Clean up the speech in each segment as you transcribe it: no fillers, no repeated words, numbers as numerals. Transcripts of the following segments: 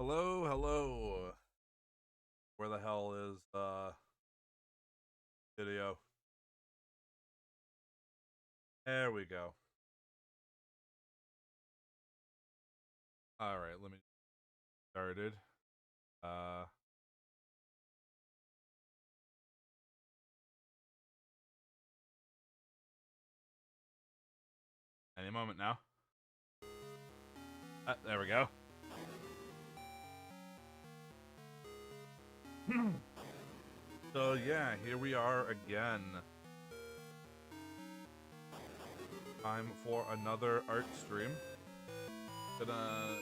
Hello, hello. Where the hell is video? There we go. All right, let me get started. Uh any moment now. There we go. So yeah, here we are again. Time for another art stream. Gonna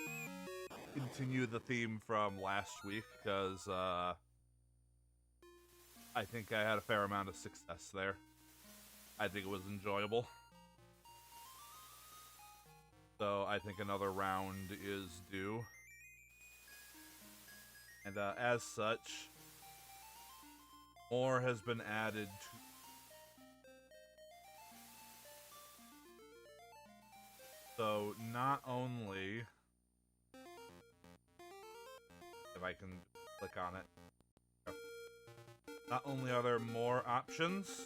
continue the theme from last week because I think I had a fair amount of success there. I think it was enjoyable. So I think another round is due. And as such, more has been added to. So not only, if I can click on it, not only are there more options,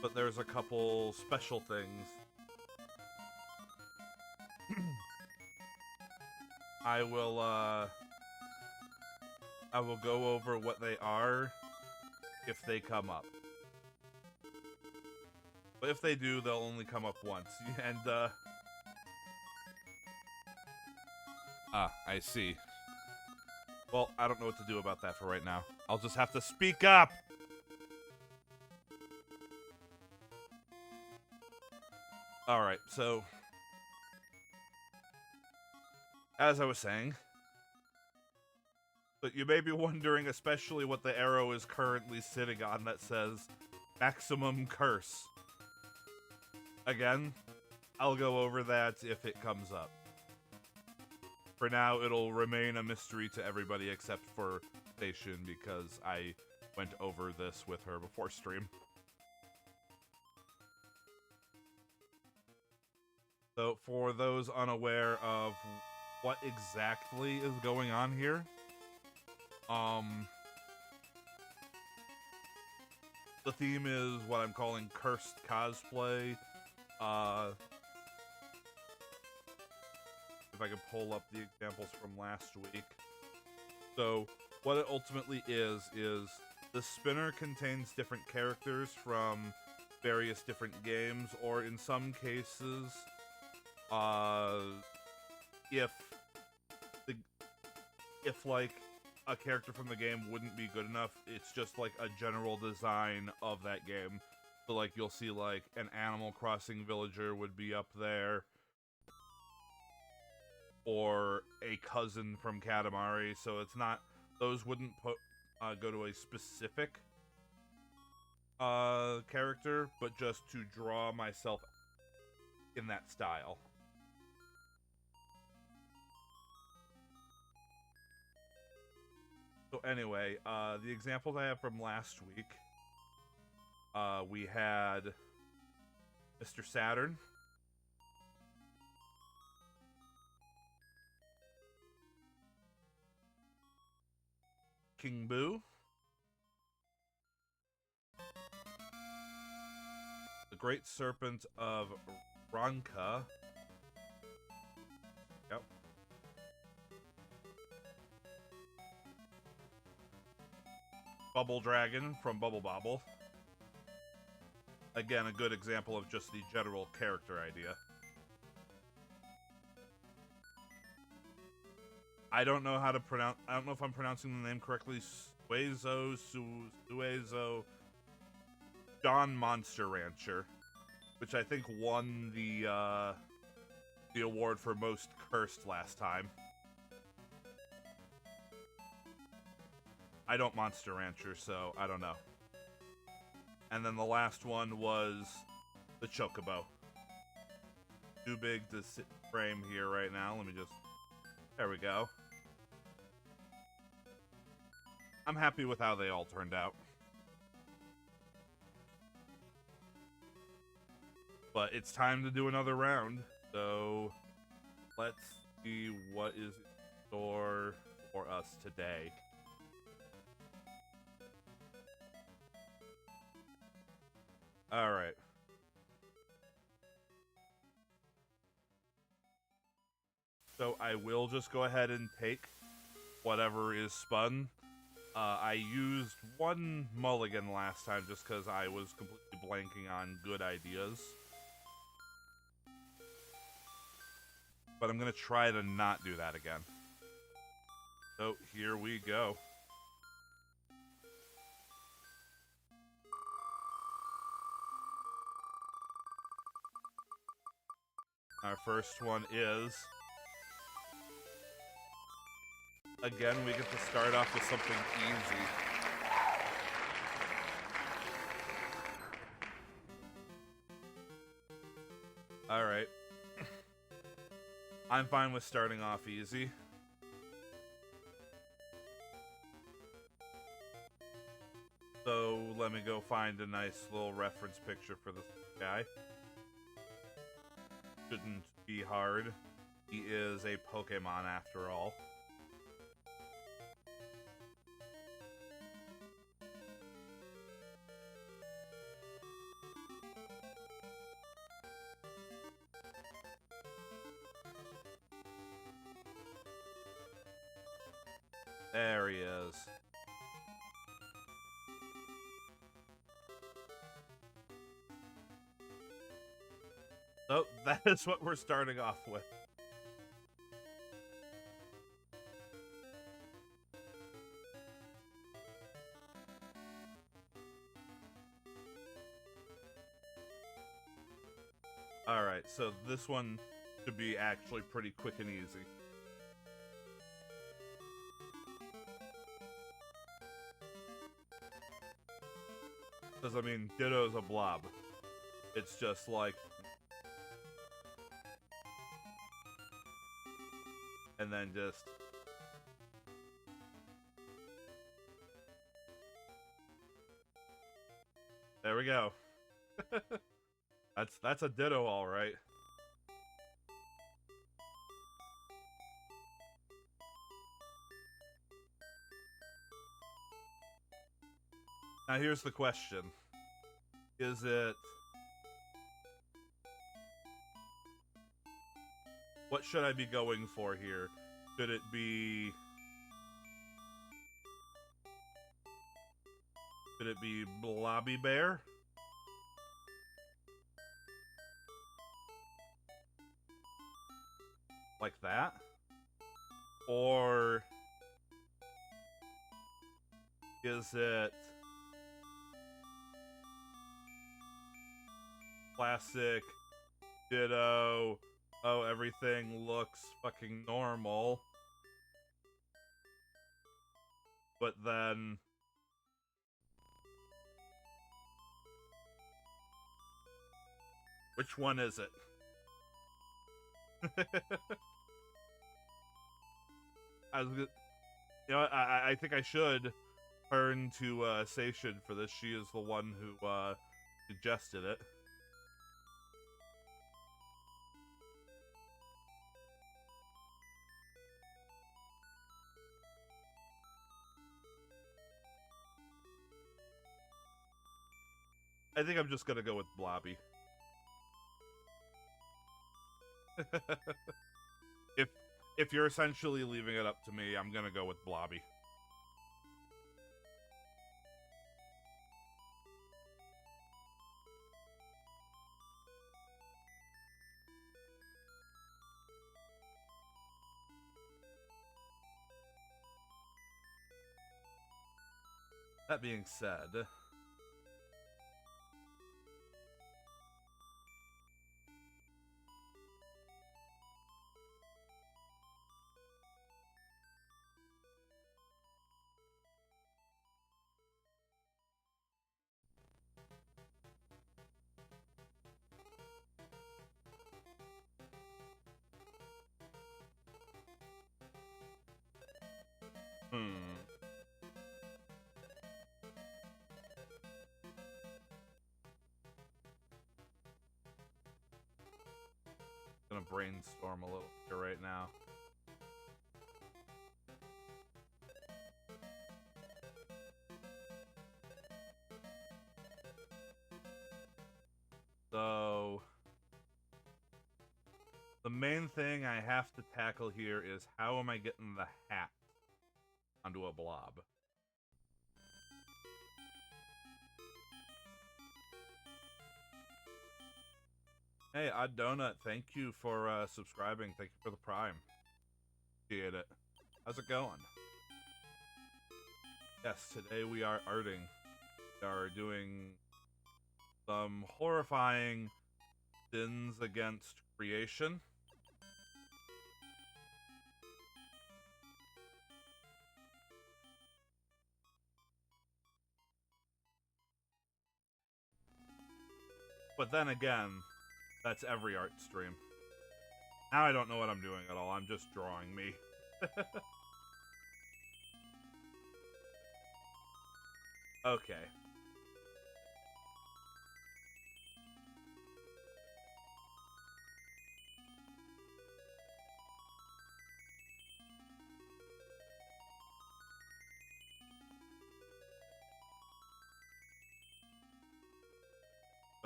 but there's a couple special things. I will go over what they are if they come up. But if they do, they'll only come up once. And I see. Well, I don't know what to do about that for right now. I'll just have to speak up! Alright, so as I was saying, but you may be wondering especially what the arrow is currently sitting on that says maximum curse. Again, I'll go over that if it comes up. For now, it'll remain a mystery to everybody except for Station because I went over this with her before stream. So for those unaware of what exactly is going on here, the theme is what I'm calling cursed cosplay. If I can pull up the examples from last week. So what it ultimately is the spinner contains different characters from various different games, or in some cases, if like a character from the game wouldn't be good enough, it's just like a general design of that game. So like you'll see like an Animal Crossing villager would be up there, or a cousin from Katamari. So it's not, those wouldn't go to a specific character, but just to draw myself in that style. So anyway, the examples I have from last week, we had Mr. Saturn, King Boo, the Great Serpent of Ranka. Yep. Bubble Dragon from Bubble Bobble. Again, a good example of just the general character idea. I don't know how to pronounce. I don't know if I'm pronouncing the name correctly. Suezo, John Monster Rancher, which I think won the award for most cursed last time. I don't Monster Rancher, so I don't know. And then the last one was the Chocobo. Too big to sit frame here right now. Let me just... There we go. I'm happy with how they all turned out. But it's time to do another round, so let's see what is store for us today. Alright. So I will just go ahead and take whatever is spun. I used one mulligan last time just because I was completely blanking on good ideas. But I'm going to try to not do that again. So here we go. Our first one is... Again, we get to start off with something easy. Alright. I'm fine with starting off easy. So, let me go find a nice little reference picture for this guy. Shouldn't be hard. He is a Pokemon after all. There he is. So, that is what we're starting off with. Alright, so this one should be actually pretty quick and easy. Because, I mean, Ditto's a blob. It's just like... And then just... There we go. That's a Ditto, alright. Now here's the question. Is it... What should I be going for here? Should it be... Should it be Blobby Bear? Like that? Or... Is it... Classic, Ditto, oh, everything looks fucking normal. But then... Which one is it? You know, I think I should turn to Seishun for this. She is the one who suggested it. I think I'm just gonna go with Blobby. if you're essentially leaving it up to me, I'm gonna go with Blobby. That being said... Gonna brainstorm a little here right now. The main thing I have to tackle here is how am I getting the hat onto a blob? Hey, Odd Donut, thank you for subscribing. Thank you for the Prime. Appreciate it. How's it going? Yes, today we are arting. We are doing some horrifying sins against creation. But then again, that's every art stream. Now I don't know what I'm doing at all. I'm just drawing me. Okay.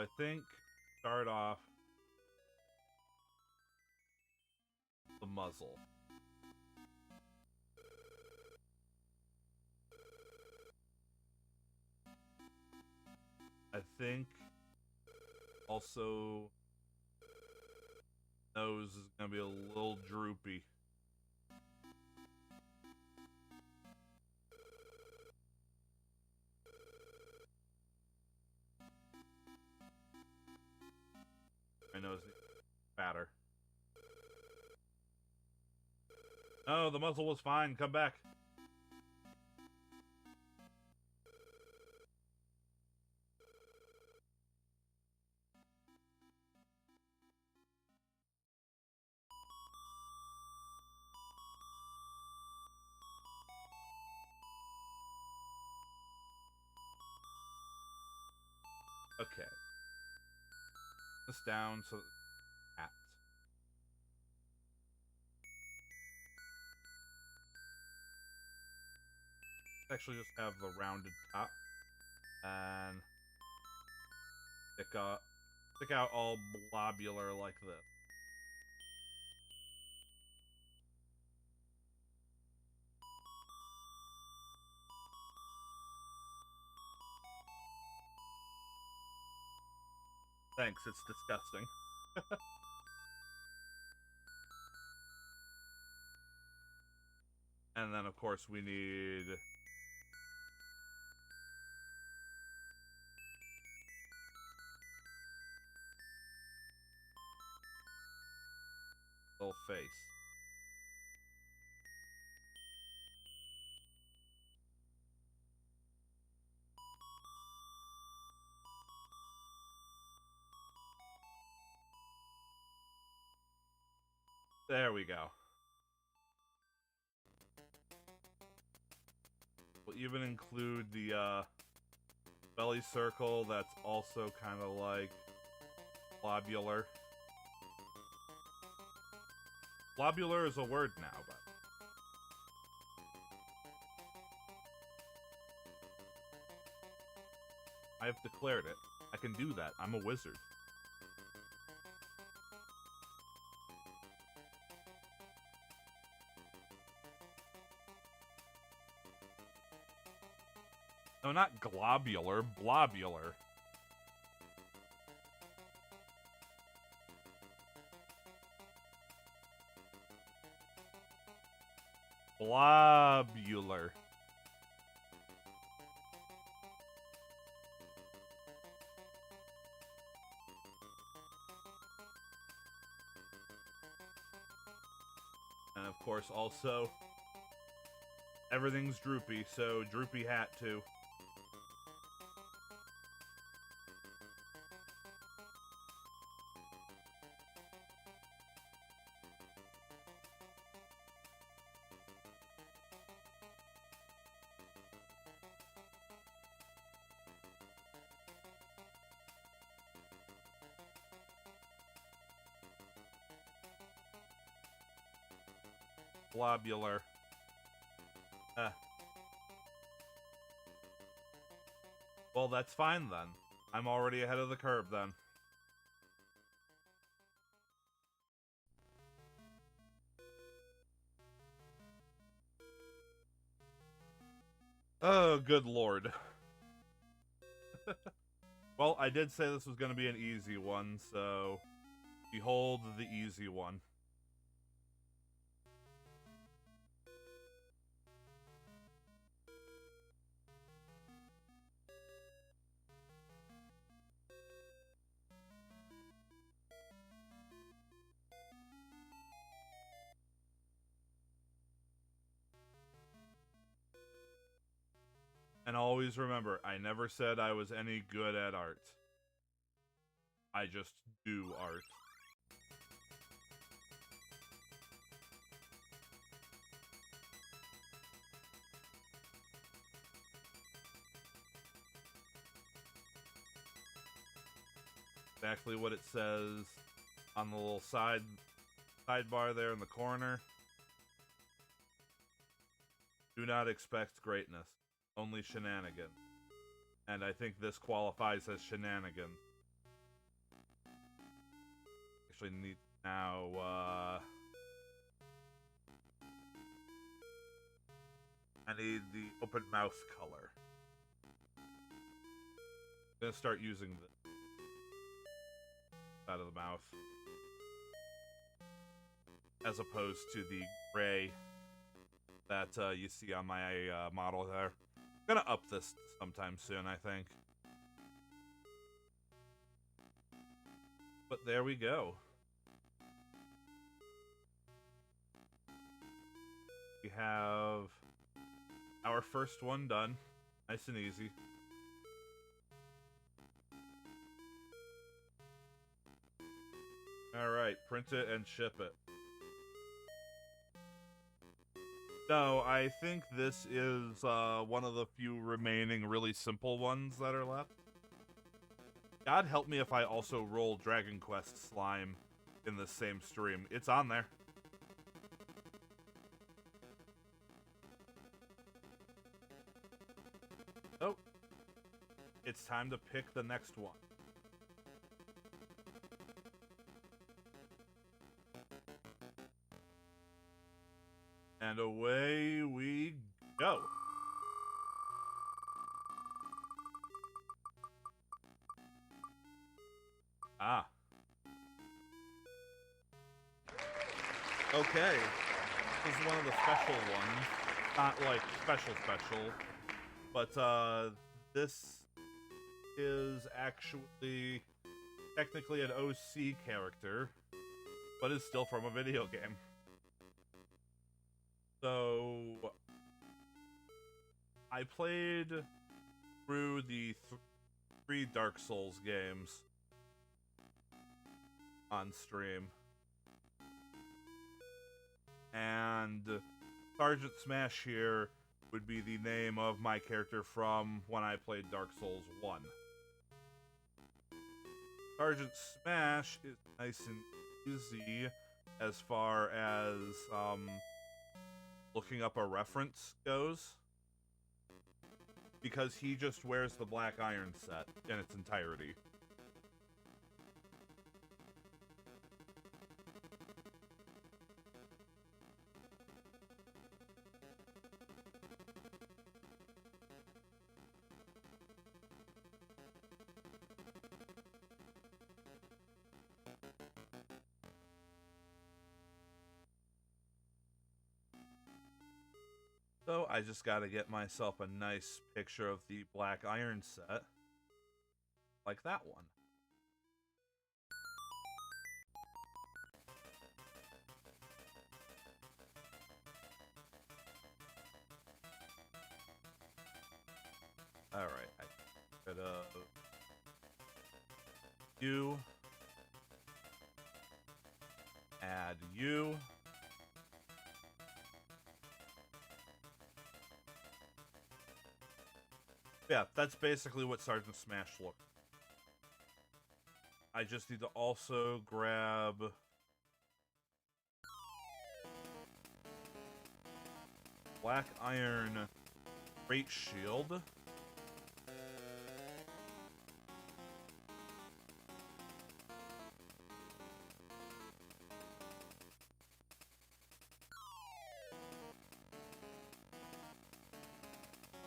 I think start off the muzzle. I think also nose is gonna be a little droopy. My nose needs fatter. No, the muzzle was fine. Come back. Okay. This down so hat. Actually just have the rounded top and stick out all blobular like this. Thanks, it's disgusting. And then of course we need little face. There we go. We'll even include the belly circle that's also kind of like globular. Globular is a word now, but I have declared it. I can do that. I'm a wizard. No, not globular, blobular. Blobular. And of course, also, everything's droopy, so droopy hat too. Globular. Well, that's fine then. I'm already ahead of the curve then. Oh, good lord. Well, I did say this was going to be an easy one, so behold the easy one. And always remember, I never said I was any good at art. I just do art. Exactly what it says on the little sidebar there in the corner. Do not expect greatness, only shenanigans. And I think this qualifies as shenanigans. Actually need now, I need the open mouth color. I'm gonna start using the side of the mouth as opposed to the gray that you see on my model there. I'm gonna up this sometime soon, I think. But there we go. We have our first one done. Nice and easy. Alright, print it and ship it. No, I think this is one of the few remaining really simple ones that are left. God help me if I also roll Dragon Quest slime in the same stream. It's on there. Oh. It's time to pick the next one. And away we go. Ah. Okay. This is one of the special ones. Not like special, but this is actually technically an OC character, but is still from a video game. So I played through the three Dark Souls games on stream. And Sergeant Smash here would be the name of my character from when I played Dark Souls 1. Sergeant Smash is nice and easy as far as looking up a reference goes, because he just wears the Black Iron set in its entirety. So I just gotta get myself a nice picture of the Black Iron set. Like that one. Alright, I get rid of you. Add you. Yeah, that's basically what Sergeant Smash looks. I just need to also grab Black Iron Great Shield.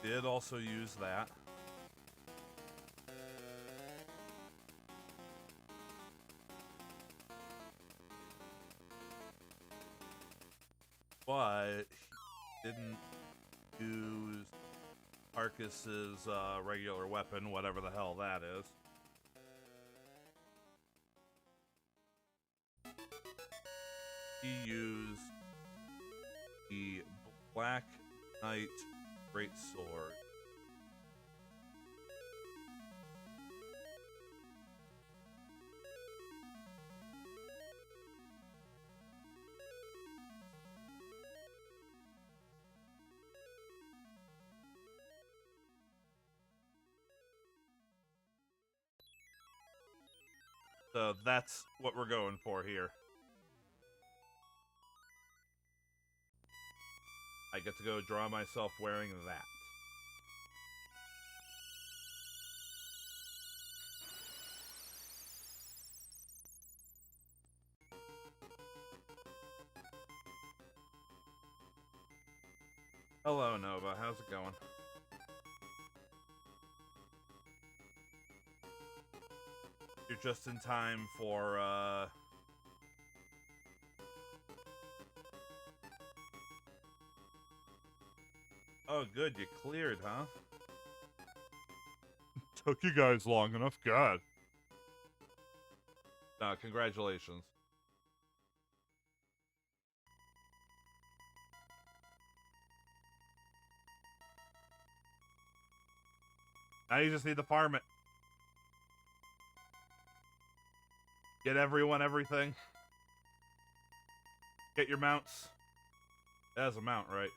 did also use that. But he didn't use Arcus's regular weapon, whatever the hell that is. He used the Black Knight Greatsword. So that's what we're going for here. I get to go draw myself wearing that. Hello, Nova. How's it going? You're just in time for, Oh, good. You cleared, huh? Took you guys long enough. God. No, congratulations. Now you just need to farm it. Get everyone everything. Get your mounts. That's a mount, right?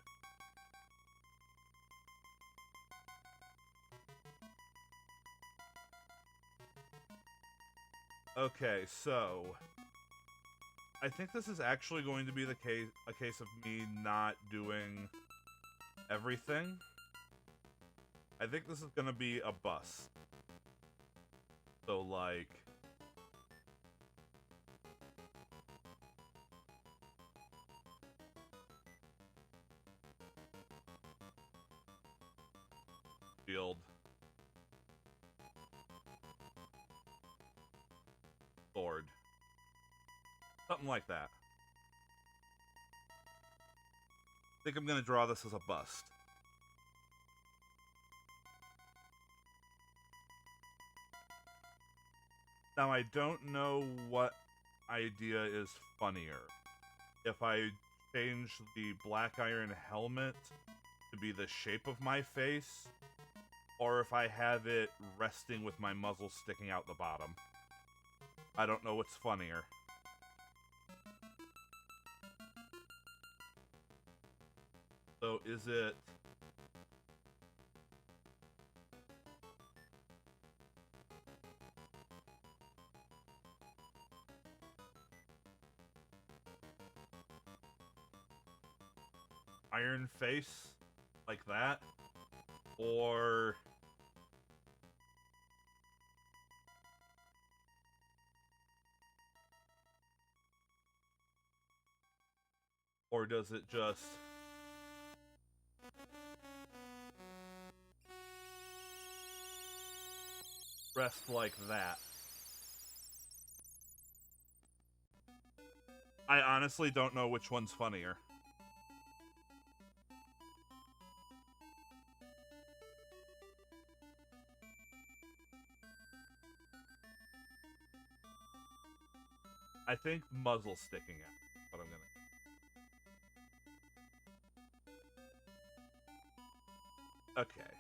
Okay, so I think this is actually going to be a case of me not doing everything. I think this is going to be a bust. So, like, shield, sword, something like that. I think I'm going to draw this as a bust. Now, I don't know what idea is funnier. If I change the black iron helmet to be the shape of my face, or if I have it resting with my muzzle sticking out the bottom. I don't know what's funnier. So is it... Iron face? Like that? Or... Or does it just... rest like that? I honestly don't know which one's funnier. I think muzzle sticking out. But I'm gonna... Okay.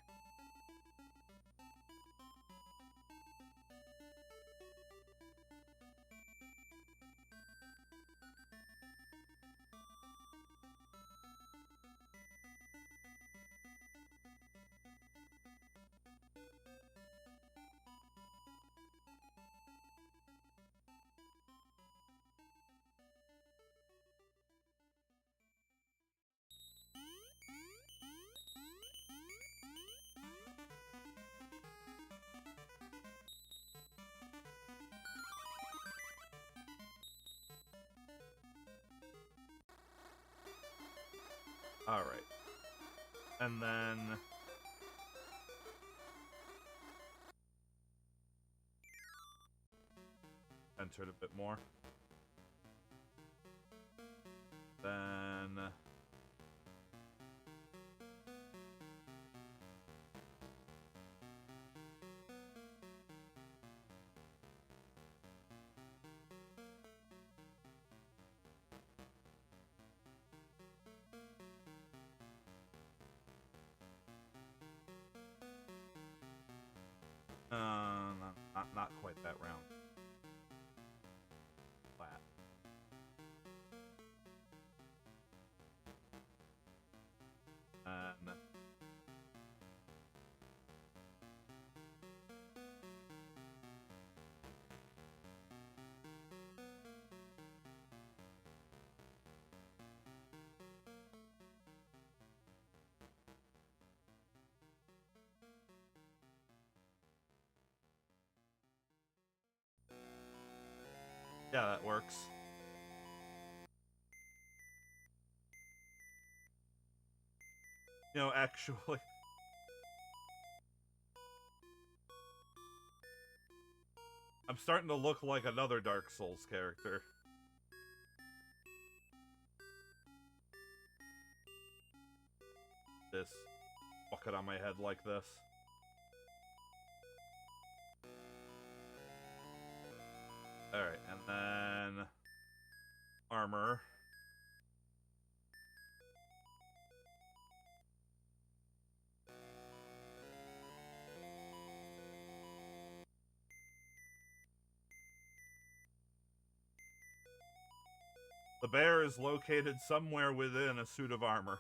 Alright. And then... centered a bit more. Then... not quite that round. Flat. And yeah, that works. You know, actually... I'm starting to look like another Dark Souls character. This bucket on my head like this. Alright, and then... armor. The bear is located somewhere within a suit of armor.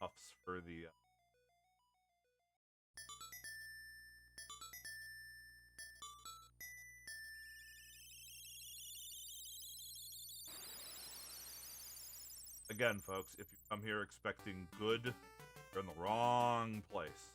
Puffs for the... Again, folks, if you come here expecting good, you're in the wrong place.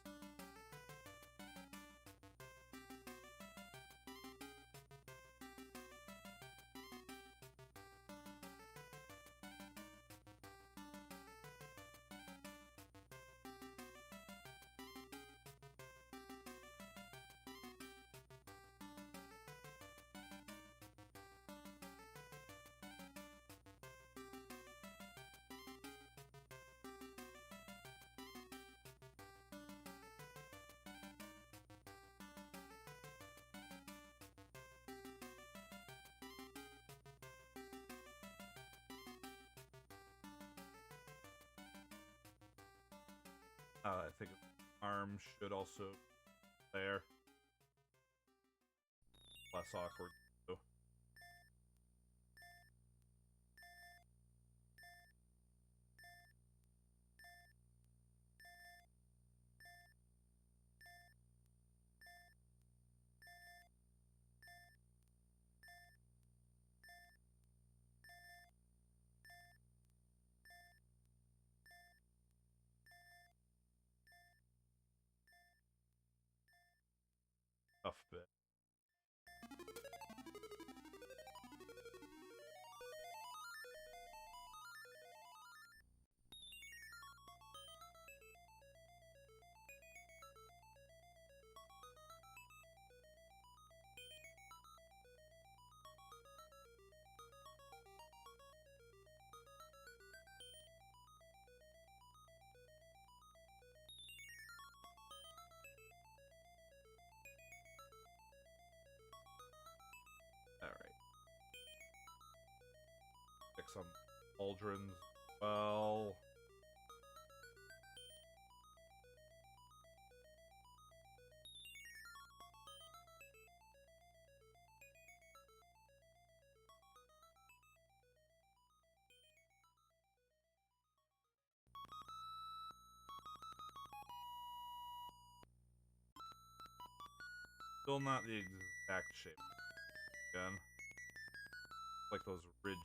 I think arm should also be there. Less awkward, too. Tough bit. Alright. Pick some pauldrons. Well... Still not the exact shape. Again. Like those ridges.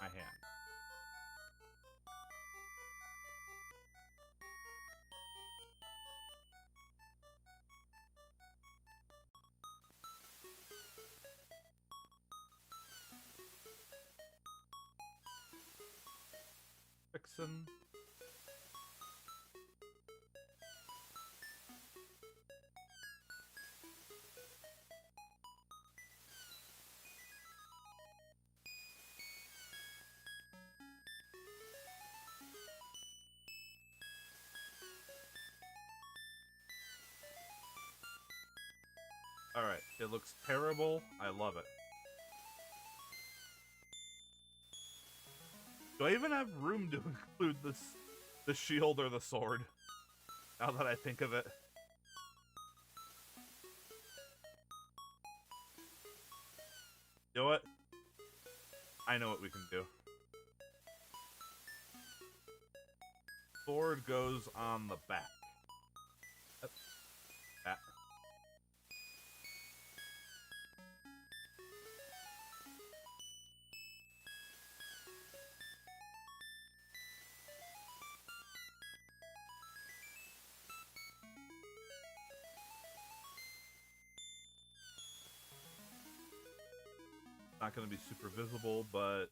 My hand. Fixin'. Alright, it looks terrible. I love it. Do I even have room to include the shield or the sword? Now that I think of it. You know what? I know what we can do. Sword goes on the back. That. Not going to be super visible, but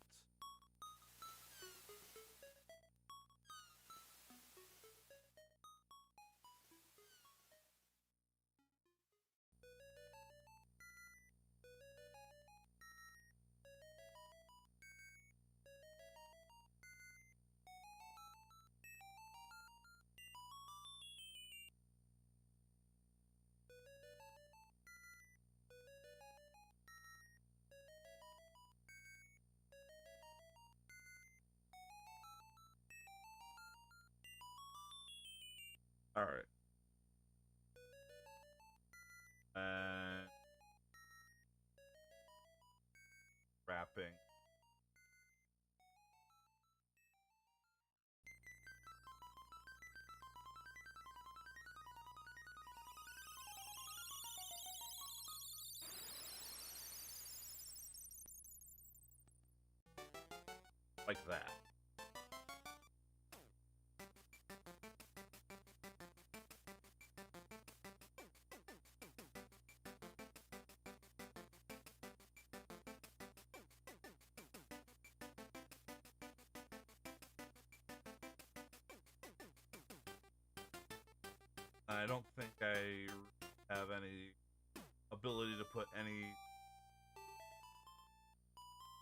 all right. And wrapping. Like that. I don't think I have any ability to put any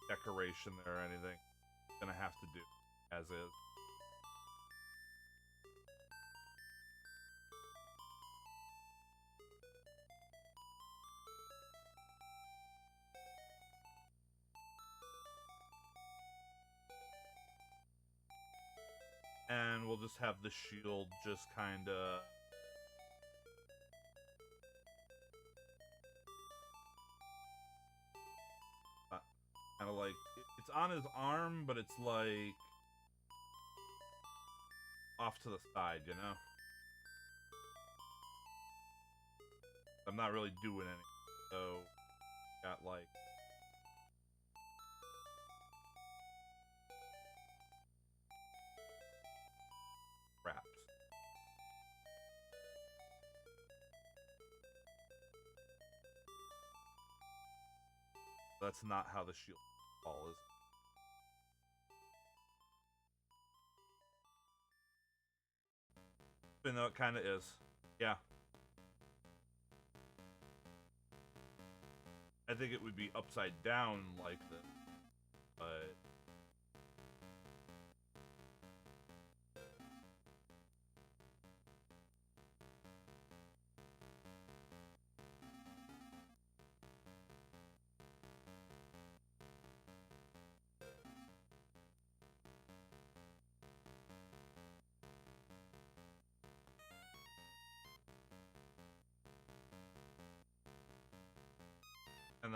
decoration there or anything. Gonna have to do as is. And we'll just have the shield just kinda kind of like it's on his arm, but it's like off to the side, you know? I'm not really doing anything, so got like wraps. That's not how the shield ball is. Even though it kind of is. Yeah. I think it would be upside down like this, but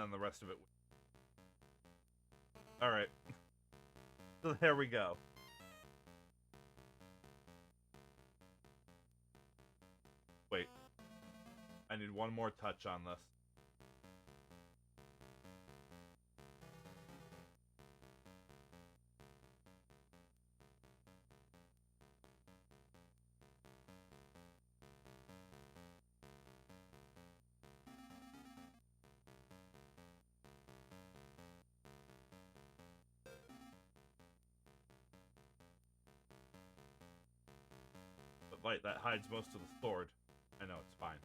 then the rest of it. Alright. So there we go. Wait. I need one more touch on this. Light, that hides most of the sword. I know, it's fine.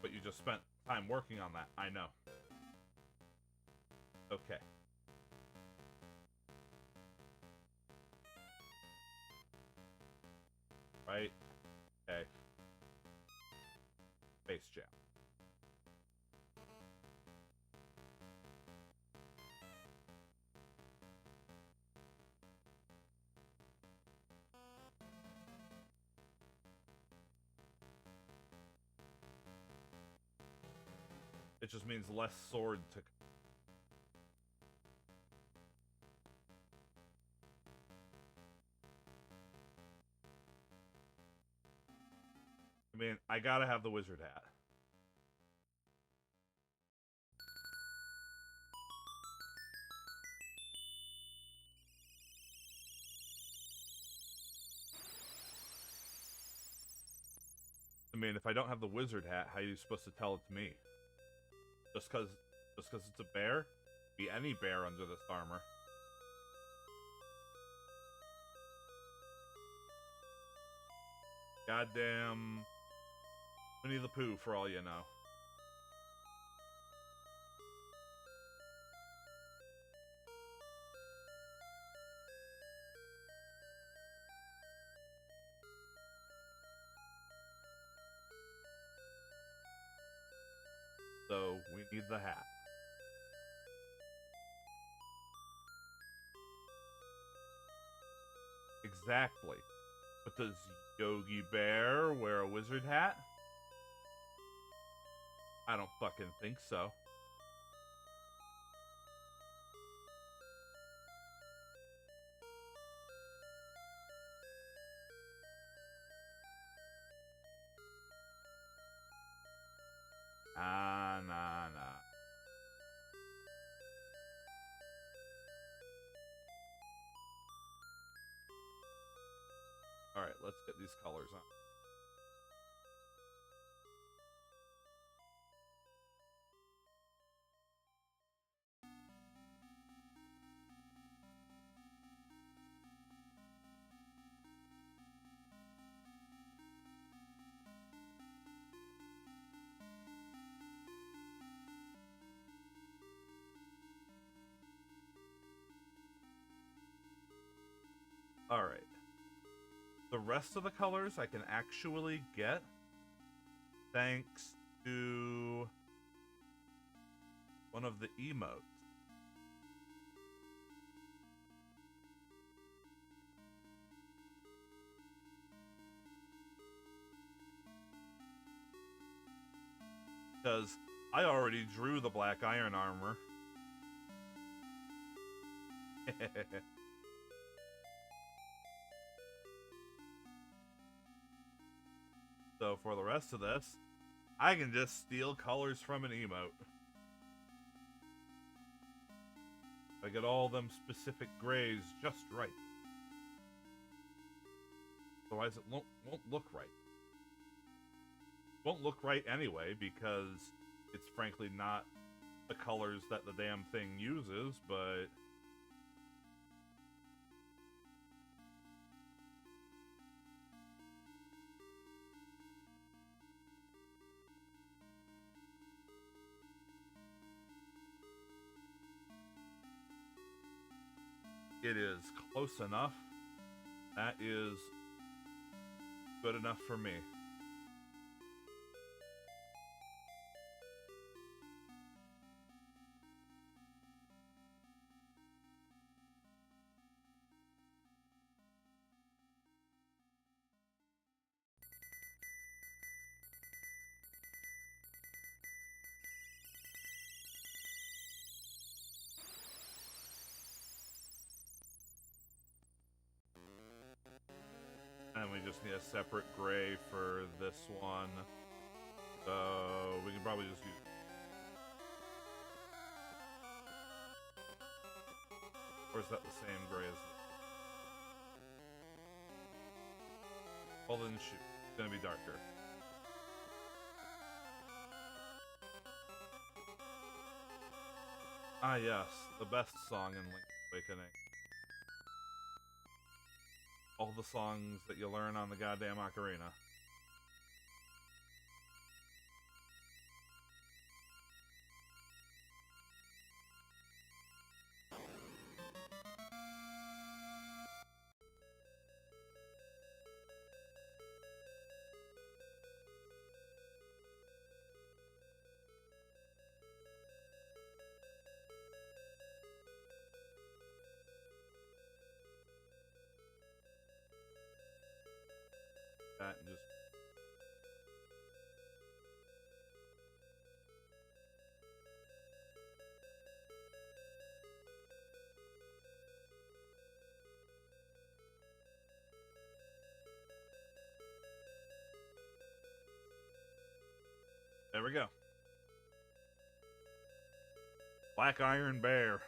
But you just spent time working on that. I know. Okay. Right? Okay. Base jam. It just means less sword to... I mean, I gotta have the wizard hat. I mean, if I don't have the wizard hat, how are you supposed to tell it's me? Just cause it's a bear? Be any bear under this armor. Goddamn Winnie the Pooh, for all you know. So, we need the hat. Exactly. But does Yogi Bear wear a wizard hat? I don't fucking think so. Nah. Alright, let's get these colors on. Alright. The rest of the colors I can actually get thanks to one of the emotes. Because I already drew the black iron armor. So for the rest of this, I can just steal colors from an emote. I get all them specific grays just right. Otherwise it won't look right. Won't look right anyway, because it's frankly not the colors that the damn thing uses, but... it is close enough. That is good enough for me. And we just need a separate gray for this one. So we can probably just use... Or is that the same gray as this? Well then shoot, it's gonna be darker. Ah yes, the best song in Link's Awakening. All the songs that you learn on the goddamn ocarina. That and just... There we go. Black Iron Bear.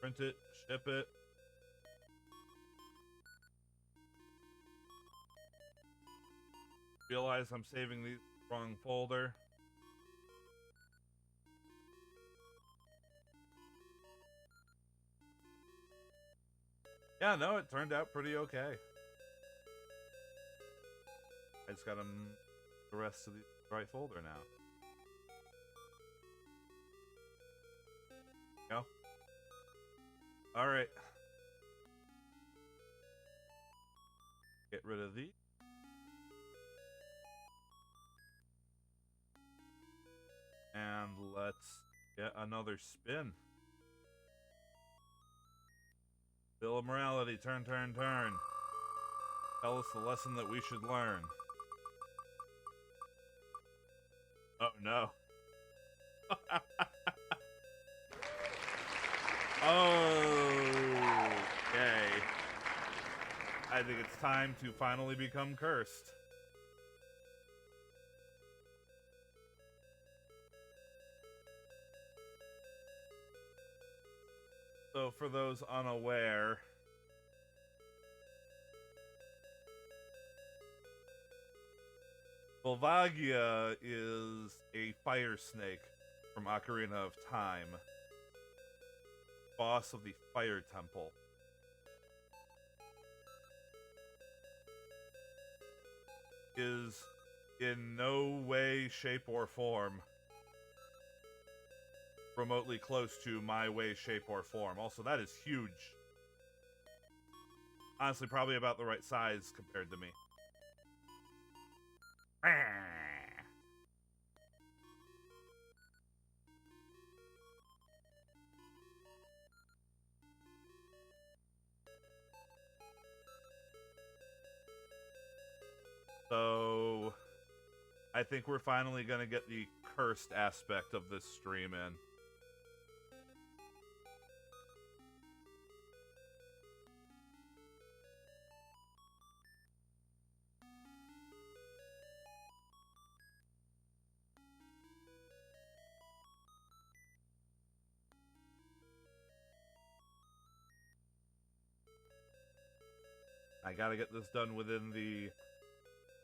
Print it, ship it. Realize I'm saving the wrong folder. Yeah, no, it turned out pretty okay. I just gotta the rest of the right folder now. Go. Alright. Get rid of these. And let's get another spin. Bill of Morality, turn, turn, turn. Tell us the lesson that we should learn. Oh no. Okay. I think it's time to finally become cursed. So for those unaware, Volvagia is a fire snake from Ocarina of Time, boss of the Fire Temple. Is in no way, shape, or form remotely close to my way, shape, or form. Also, that is huge. Honestly, probably about the right size compared to me. So, I think we're finally gonna get the cursed aspect of this stream in. I gotta get this done within the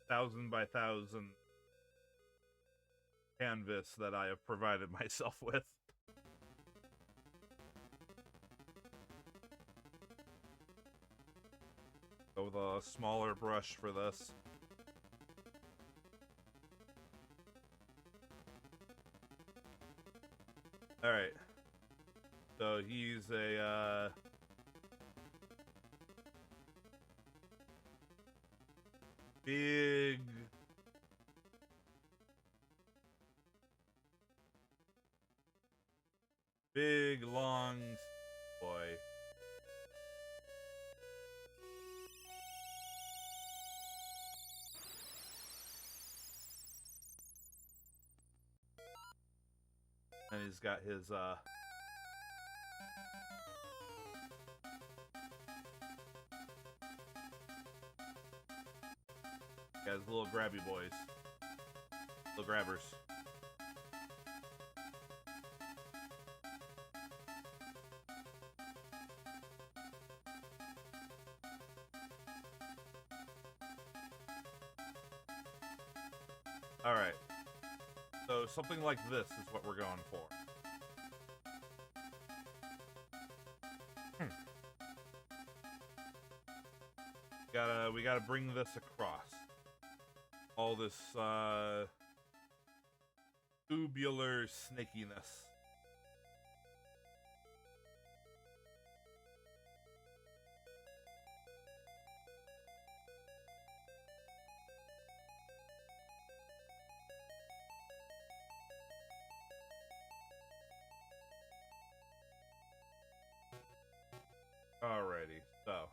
1,000 by 1,000 canvas that I have provided myself with. Go with a smaller brush for this. Alright. So he's a, big, long boy. he's got his, got his little grabby boys. Little grabbers. Alright. So something like this is what we're going for. We gotta bring this across. All this, tubular snakiness. Alrighty, so.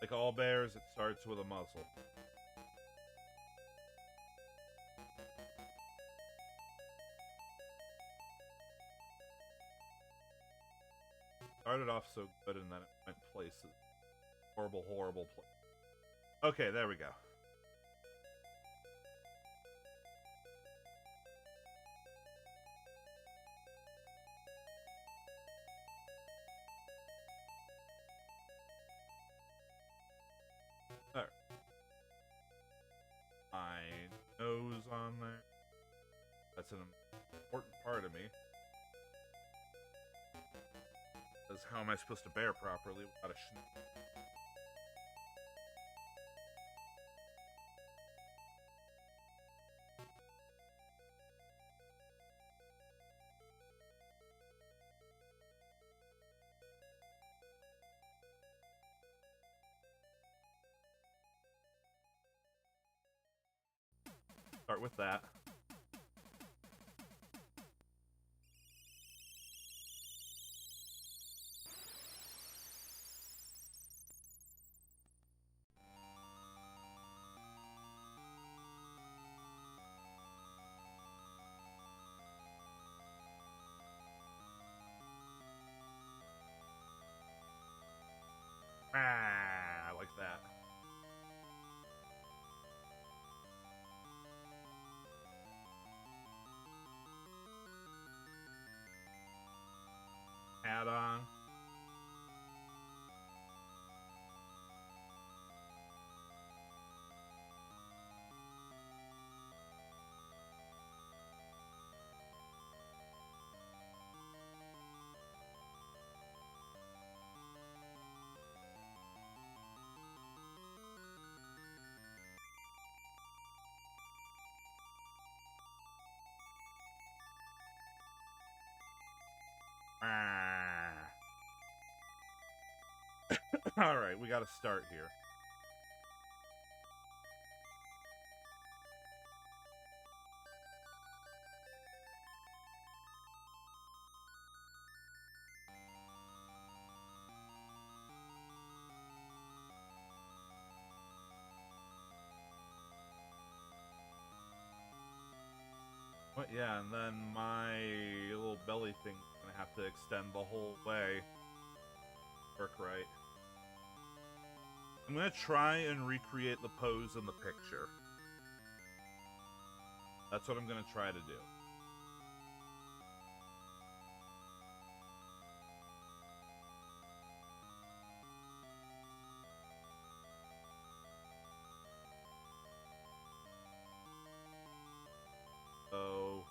Like all bears, it starts with a muzzle. Started off so good and then it went places. Horrible, horrible places. Okay, there we go. There. My nose on there. That's an important part of me. Because how am I supposed to bear properly without a schnoz? Start with that. I like that. Hat on. Alright, we gotta start here. What? Yeah, and then my little belly thing's gonna have to extend the whole way. Work right. I'm gonna try and recreate the pose in the picture. That's what I'm gonna try to do. So...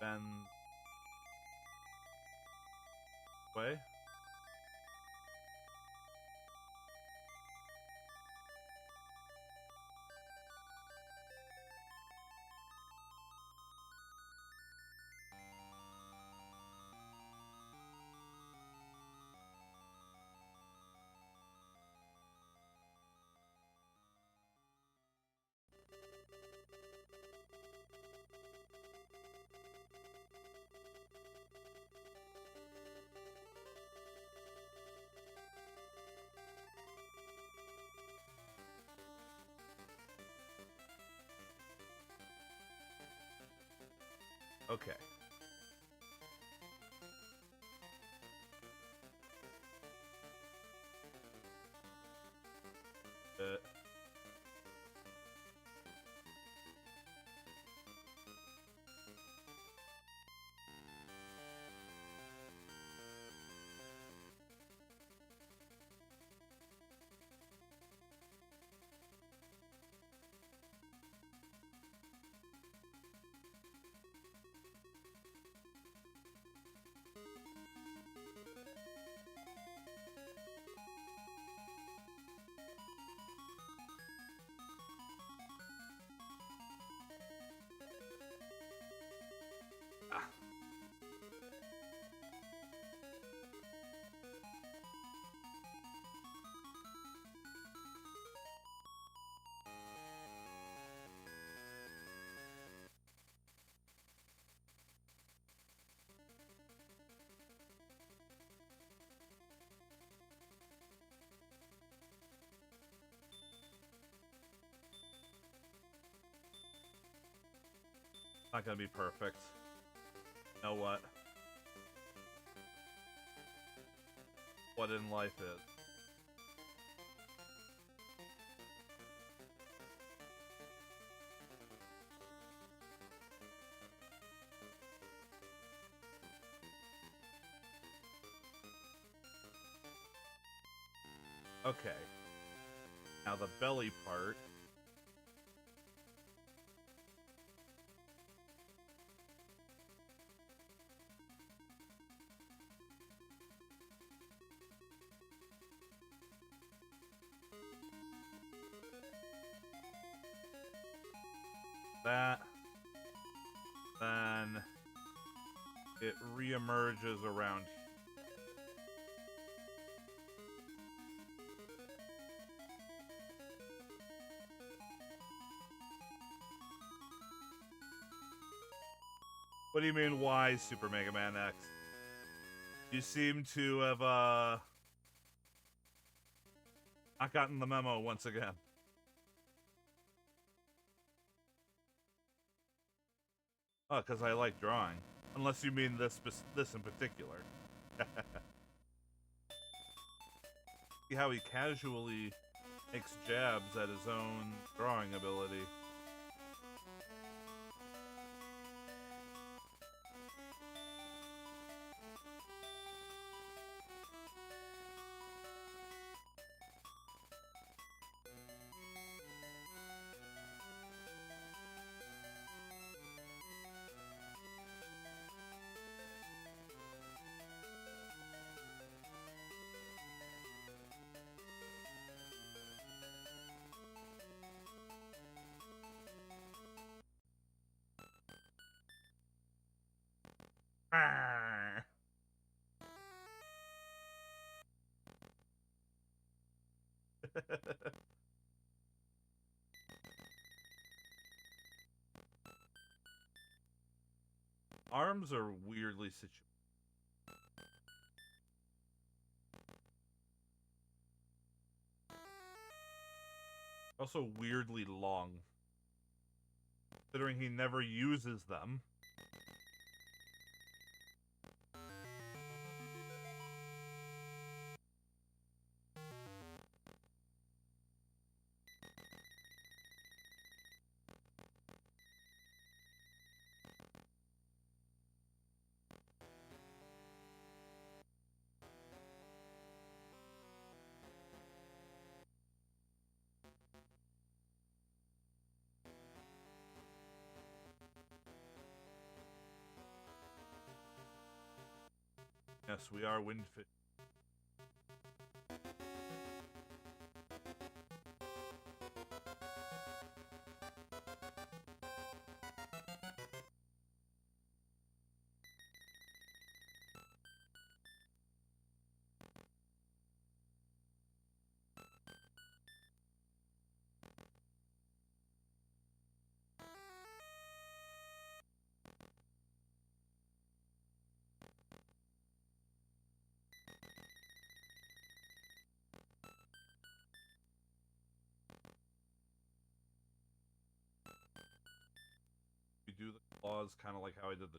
bend... way? Okay. Ah. Not gonna be perfect. You know what? What in life is. Okay. Now the belly part. That. Then it reemerges around. What do you mean, why Super Mega Man X? You seem to have, not gotten the memo once again. Oh, because I like drawing. Unless you mean this in particular. See how he casually makes jabs at his own drawing ability. Ah. Arms are weirdly situated. Also weirdly long. Considering he never uses them. Yes, we are windfish. pause, kind of like how I did the...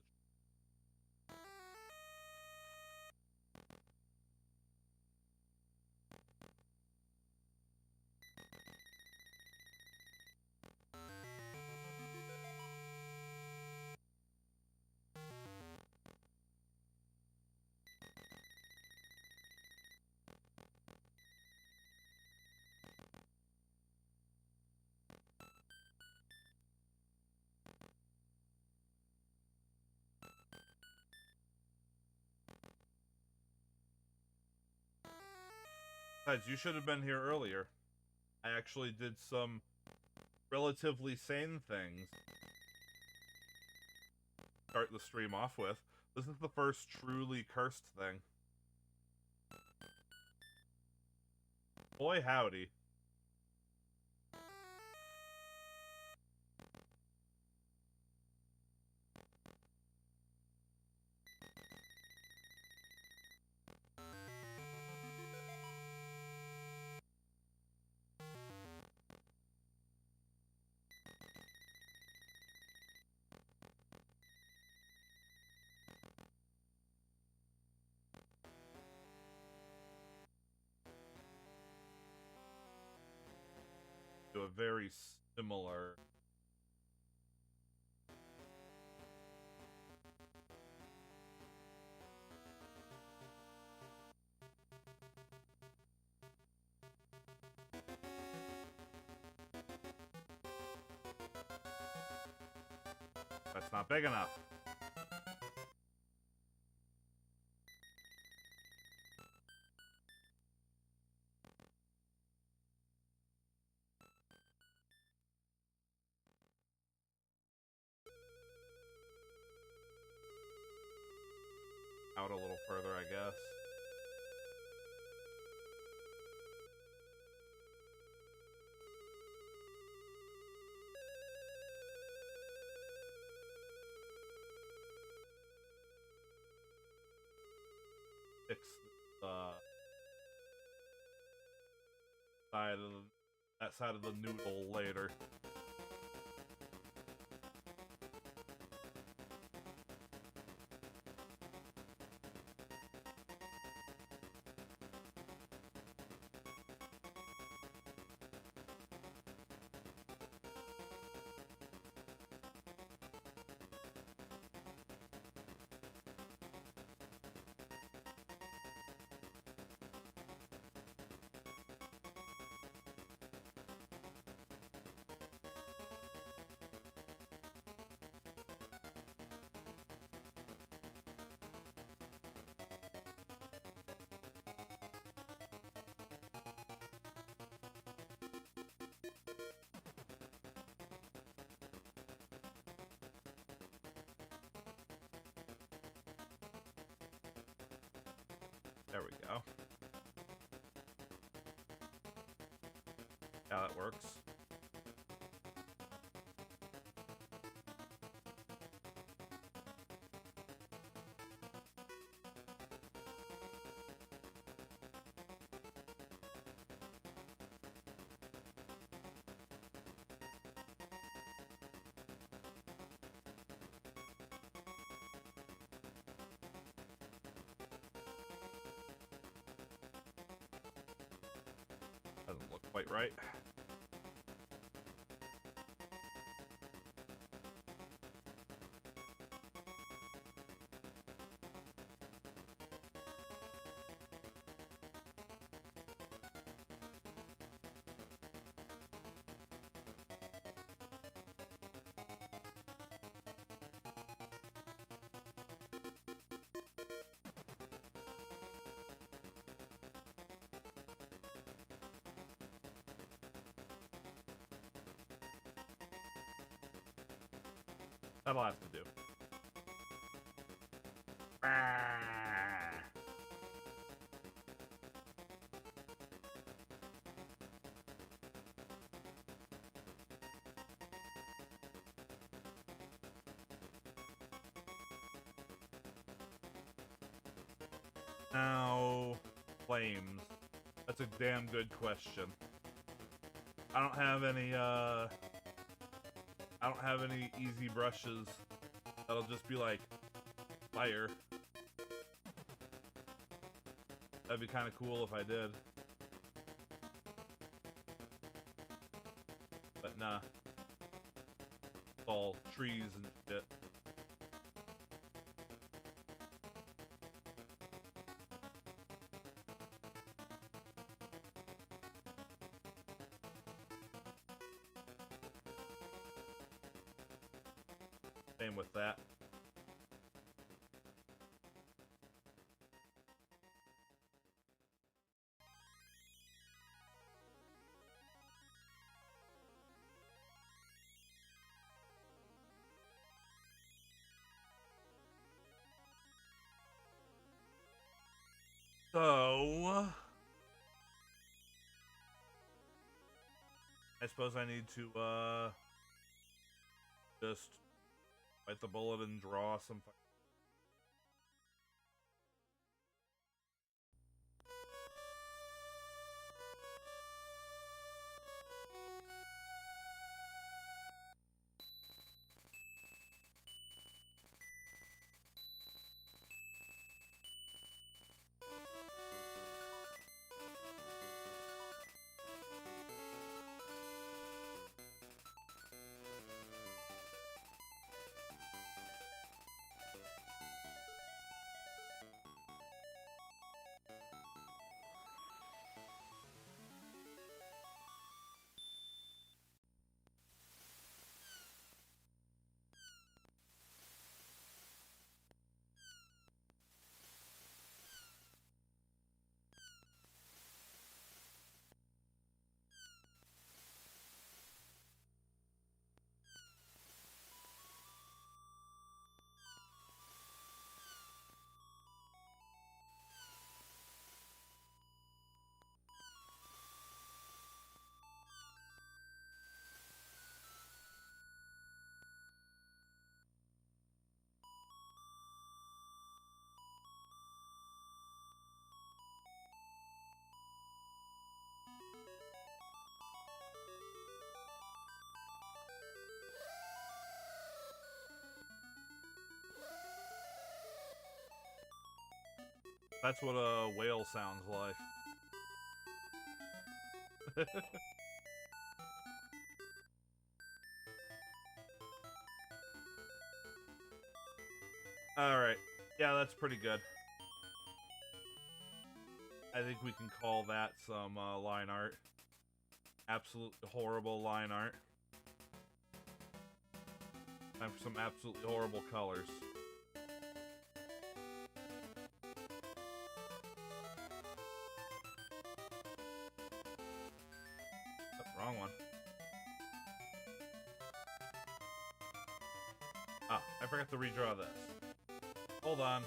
Besides, you should have been here earlier. I actually did some relatively sane things. Start the stream off with. This is the first truly cursed thing. Boy howdy. To a very similar... That's not big enough. Out a little further, I guess. Fix the that side of the noodle later. There we go. Yeah, that works. Doesn't look quite right. That'll have to do. Now, flames. That's a damn good question. I don't have any easy brushes That'll just be like fire. That'd be kind of cool if I did. But nah. It's all trees and shit. Same with that. So, I suppose I need to, just bite the bullet and draw some. That's what a whale sounds like. Alright. Yeah, that's pretty good. I think we can call that some line art. Absolutely horrible line art. Time for some absolutely horrible colors. Wrong one. Ah, I forgot to redraw this. Hold on.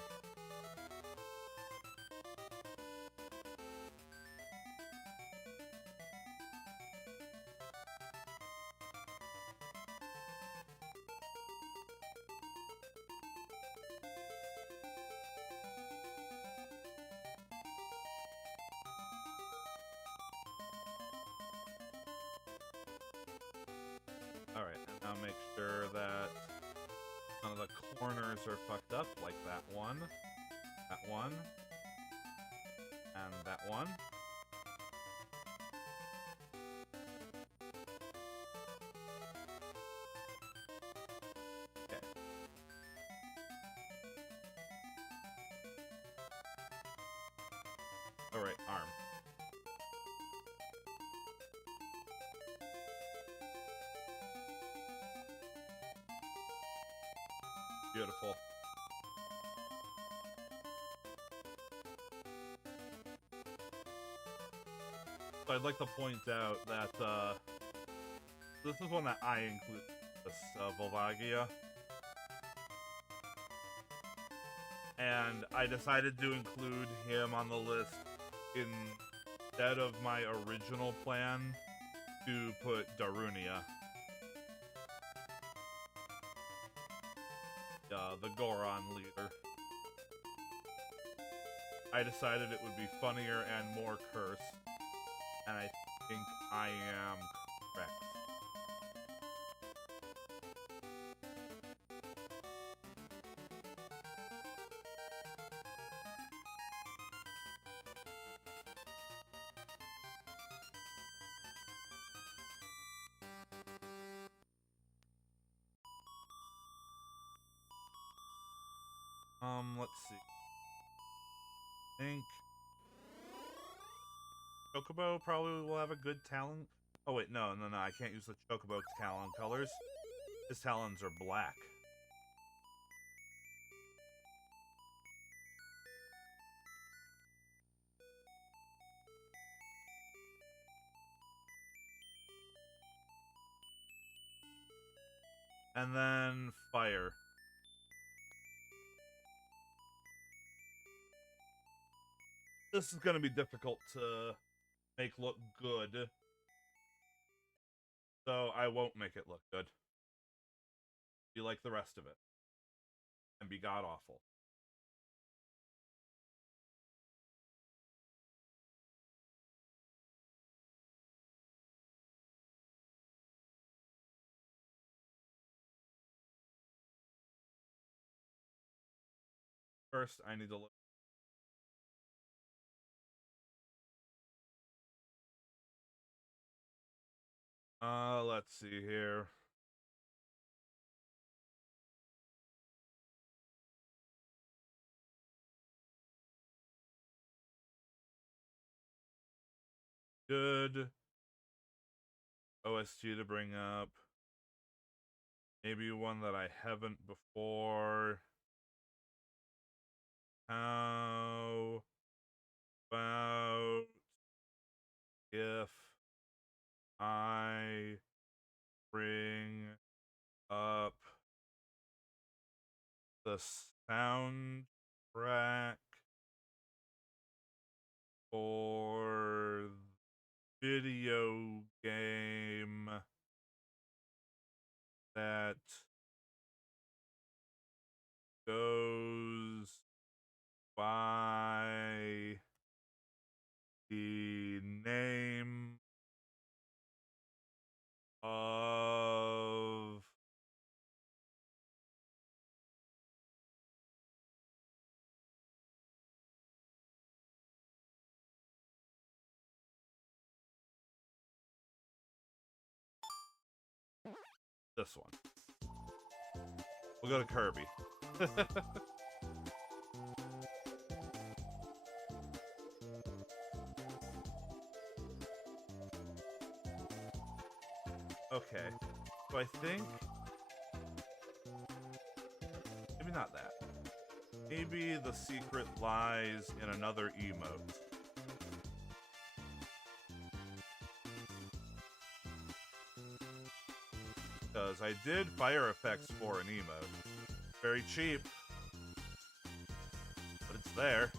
Alright, and now make sure that none of the corners are fucked up, like that one, and that one. Okay. Alright, arm. Beautiful. So I'd like to point out that this is one that I include, this Volvagia. And I decided to include him on the list instead of my original plan to put Darunia. The Goron leader. I decided it would be funnier and more cursed, and I think I am correct. Let's see. I think Chocobo probably will have a good talon. Oh wait, no, I can't use the Chocobo talon colors. His talons are black. And then fire. This is gonna be difficult to make look good. So I won't make it look good. Be like the rest of it. And be god-awful. First, I need to look. Let's see here. Good OST to bring up. Maybe one that I haven't before. How about if I bring up the soundtrack for video game that goes by the name of this one. We'll go to Kirby. Okay. So I think maybe not that. Maybe the secret lies in another emote. Because I did fire effects for an emote. Very cheap. But it's there.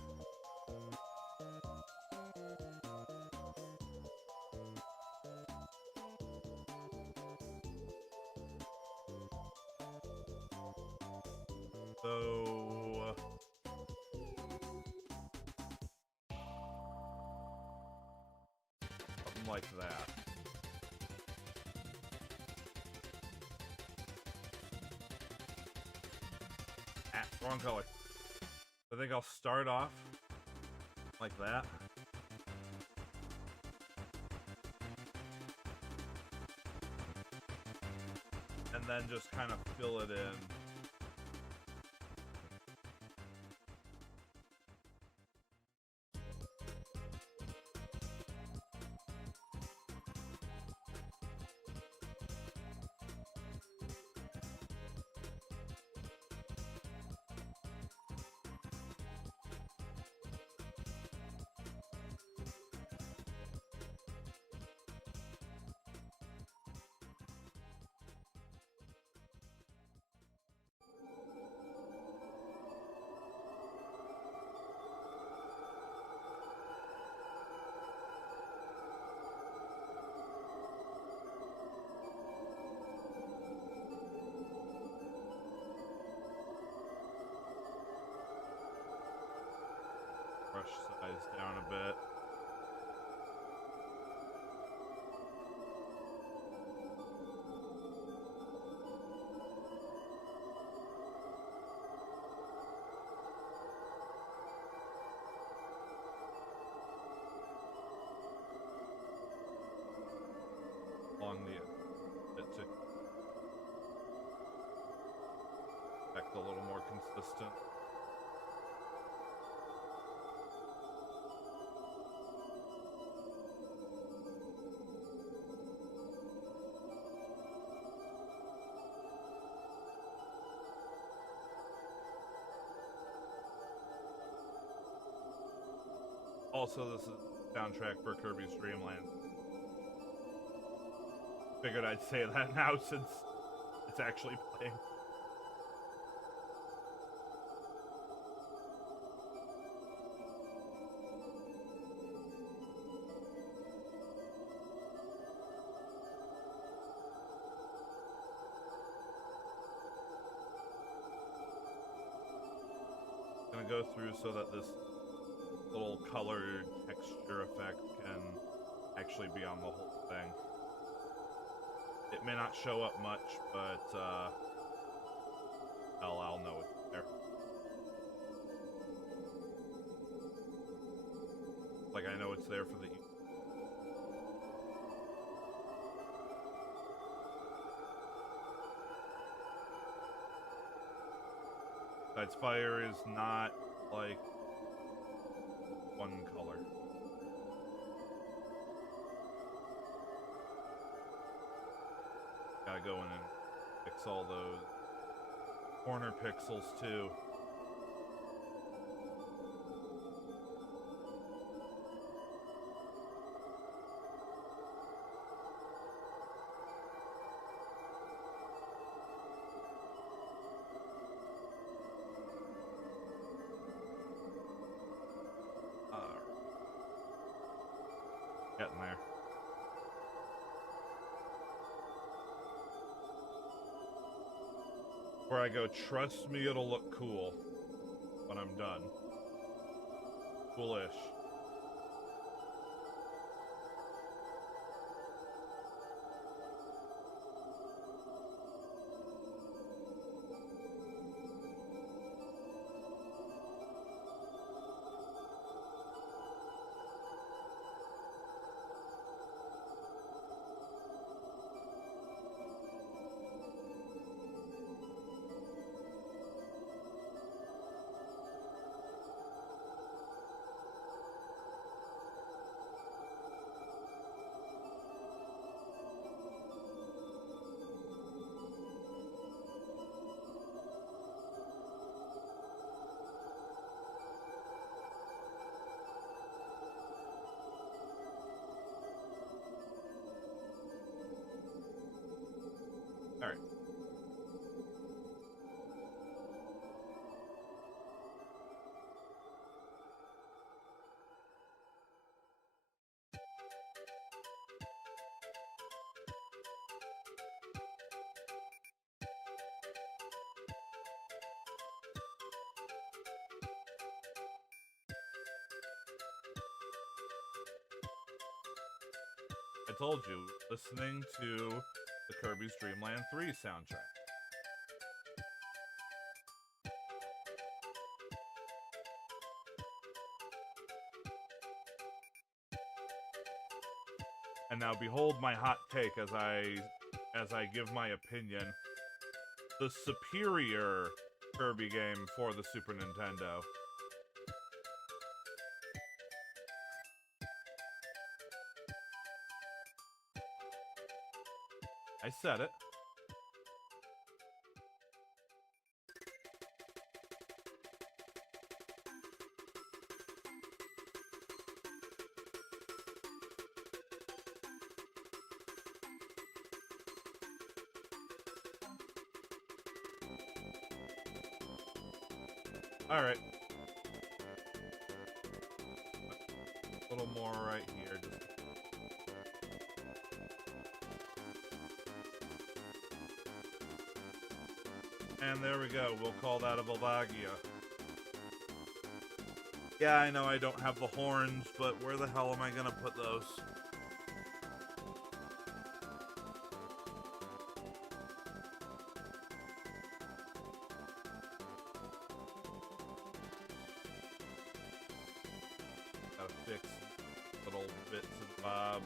So something like that. Ah, wrong color. I think I'll start off like that. And then just kind of fill it in. Brush size down a bit. Along the bit to affect a little more consistent. Also, this is soundtrack for Kirby's Dream Land. Figured I'd say that now since it's actually playing. Gonna go through so that this little colored texture effect can actually be on the whole thing. It may not show up much, but I'll know it's there. Like I know it's there for the. Besides, fire is not like one color. Gotta go in and fix all those corner pixels too. Getting there. Where I go, trust me, it'll look cool when I'm done. Coolish. All right. I told you, listening to the Kirby's Dream Land 3 soundtrack. And now behold my hot take as I give my opinion. The superior Kirby game for the Super Nintendo. I said it. All right. A little more right here. Just and there we go. We'll call that a Volvagia. Yeah, I know I don't have the horns, but where the hell am I gonna put those? Gotta fix little bits and bobs.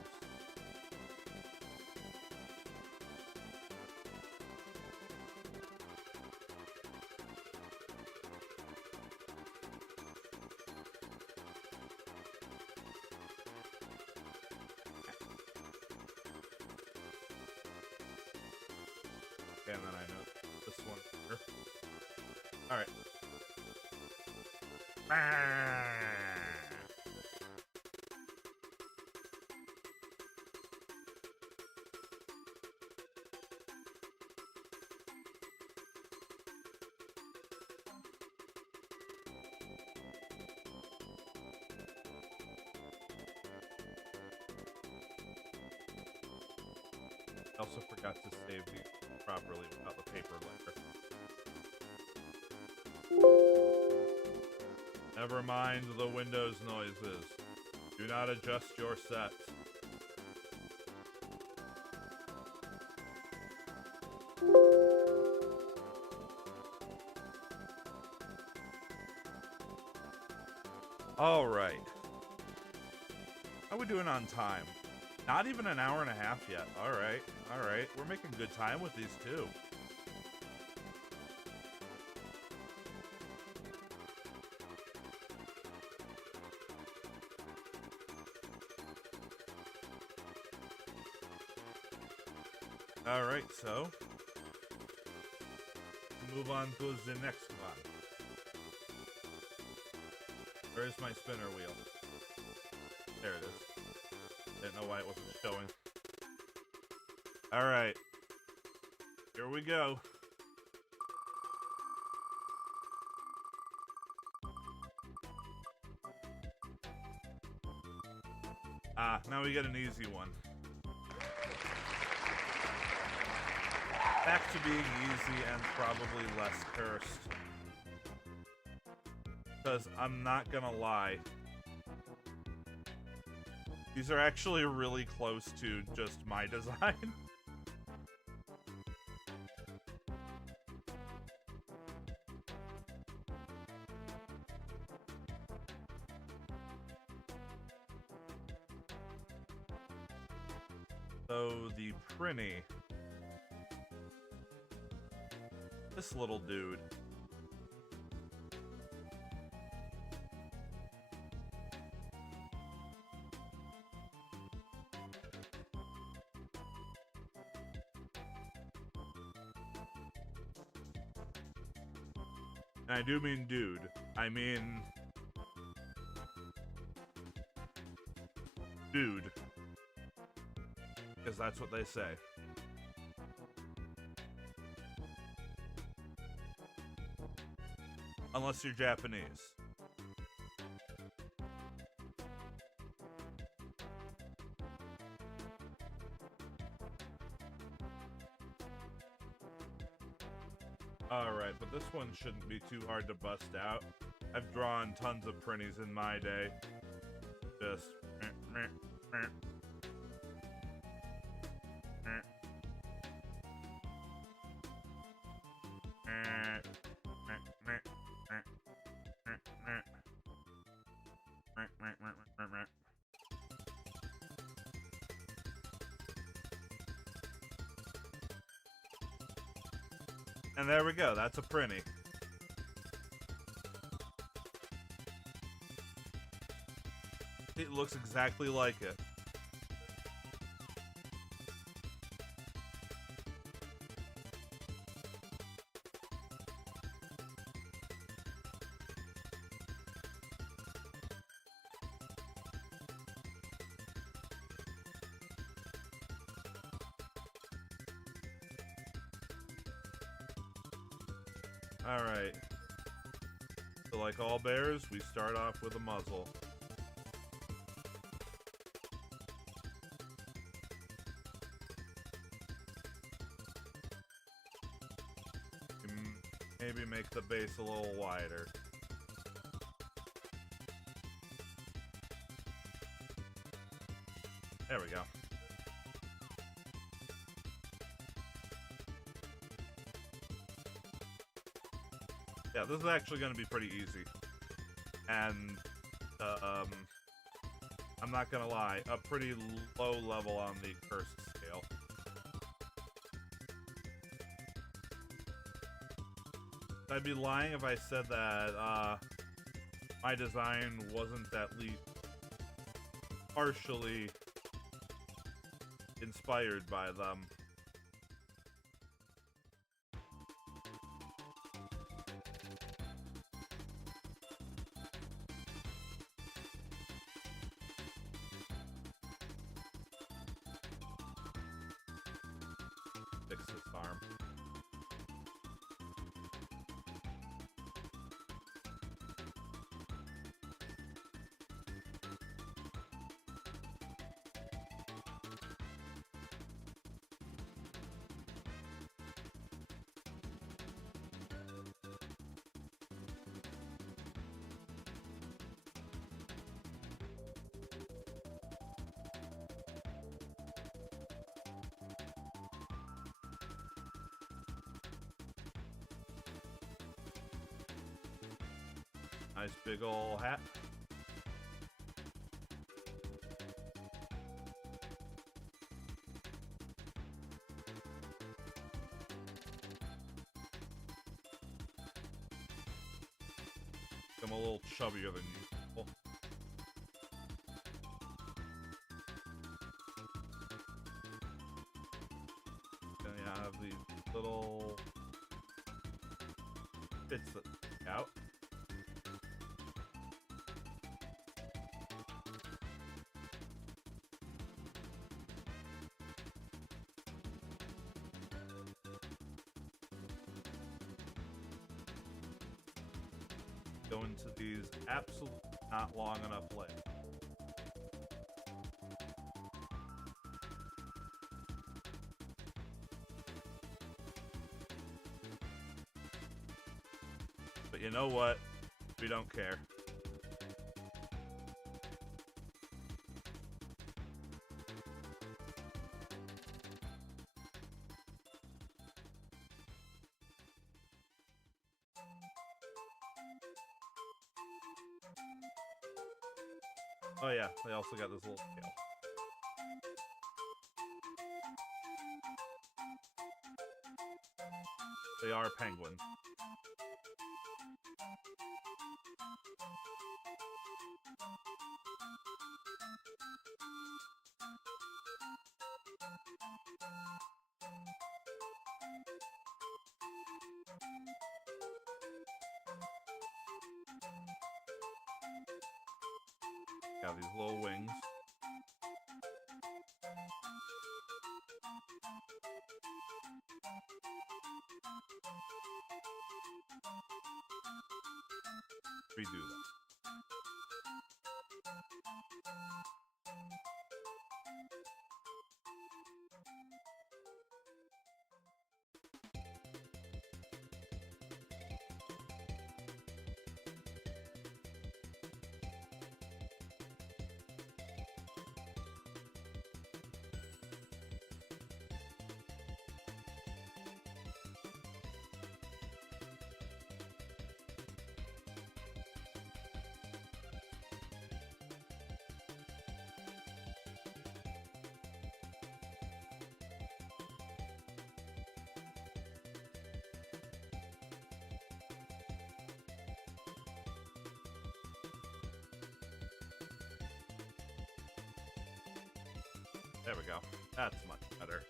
And then I know this one here. Alright. also forgot to save these properly without the paper layer. Never mind the Windows noises. Do not adjust your sets. All right. How are we doing on time? Not even an hour and a half yet. All right. All right. We're making good time with these two. All right, so move on to the next one. Where's my spinner wheel? There it is. Didn't know why it wasn't showing. All right, here we go. Ah, now we get an easy one. Back to being easy and probably less cursed. Because I'm not gonna lie, these are actually really close to just my design. So the Prinny. This little dude. And I do mean dude. I mean... dude. Because that's what they say. Unless you're Japanese. Alright, but this one shouldn't be too hard to bust out. I've drawn tons of printies in my day. Just... And there we go, that's a printy. It looks exactly like it. Alright. So like all bears, we start off with a muzzle. Maybe make the base a little wider. There we go. Yeah, this is actually going to be pretty easy. And, I'm not going to lie, a pretty low level on the cursed scale. I'd be lying if I said that, my design wasn't at least partially inspired by them. Fix this farm. Nice big ol' hat. I'm a little chubbier than usual. Then you have these little bits that stick out. Go into these absolutely not long enough legs. But you know what? We don't care. Oh yeah, they also got this little tail. They are penguins. Got these little wings. Redo that. There we go. That's much better.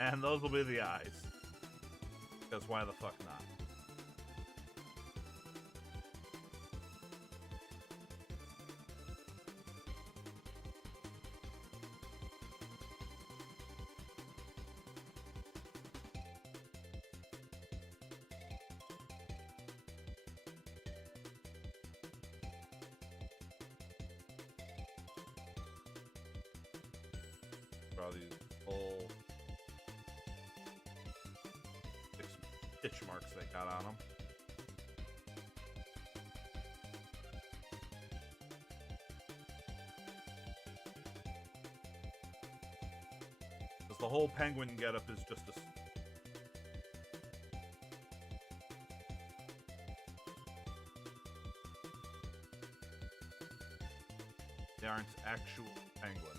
And those will be the eyes. Because why the fuck not? Draw these whole itch marks they got on them. Because the whole penguin getup is just a... They aren't actual penguins.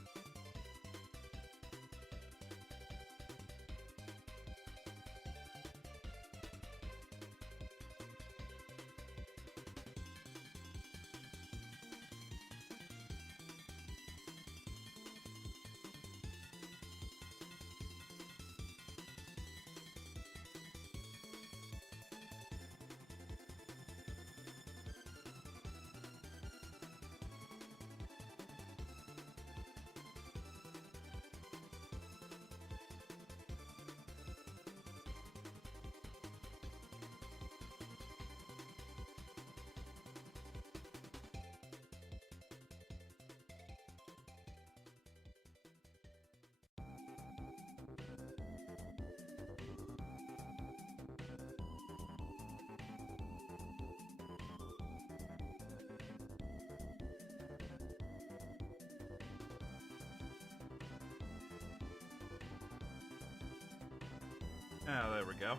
There we go.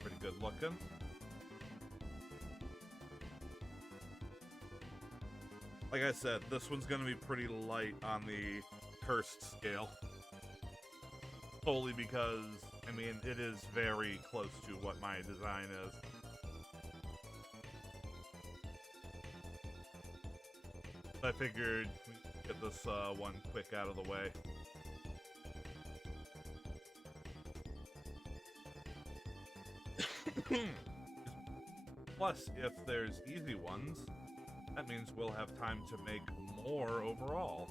Pretty good looking. Like I said, this one's gonna be pretty light on the cursed scale. Solely because, I mean, it is very close to what my design is. I figured we'd get this one quick out of the way. Plus, if there's easy ones, that means we'll have time to make more overall.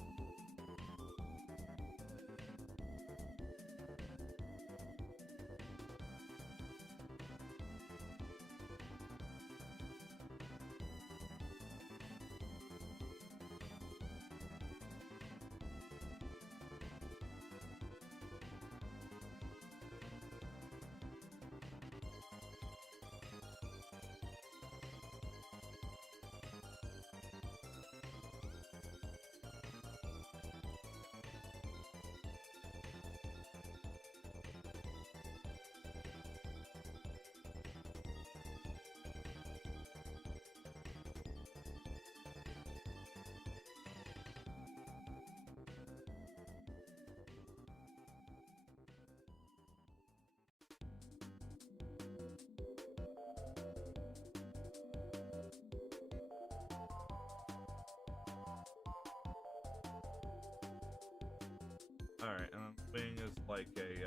Alright, and the wing is like a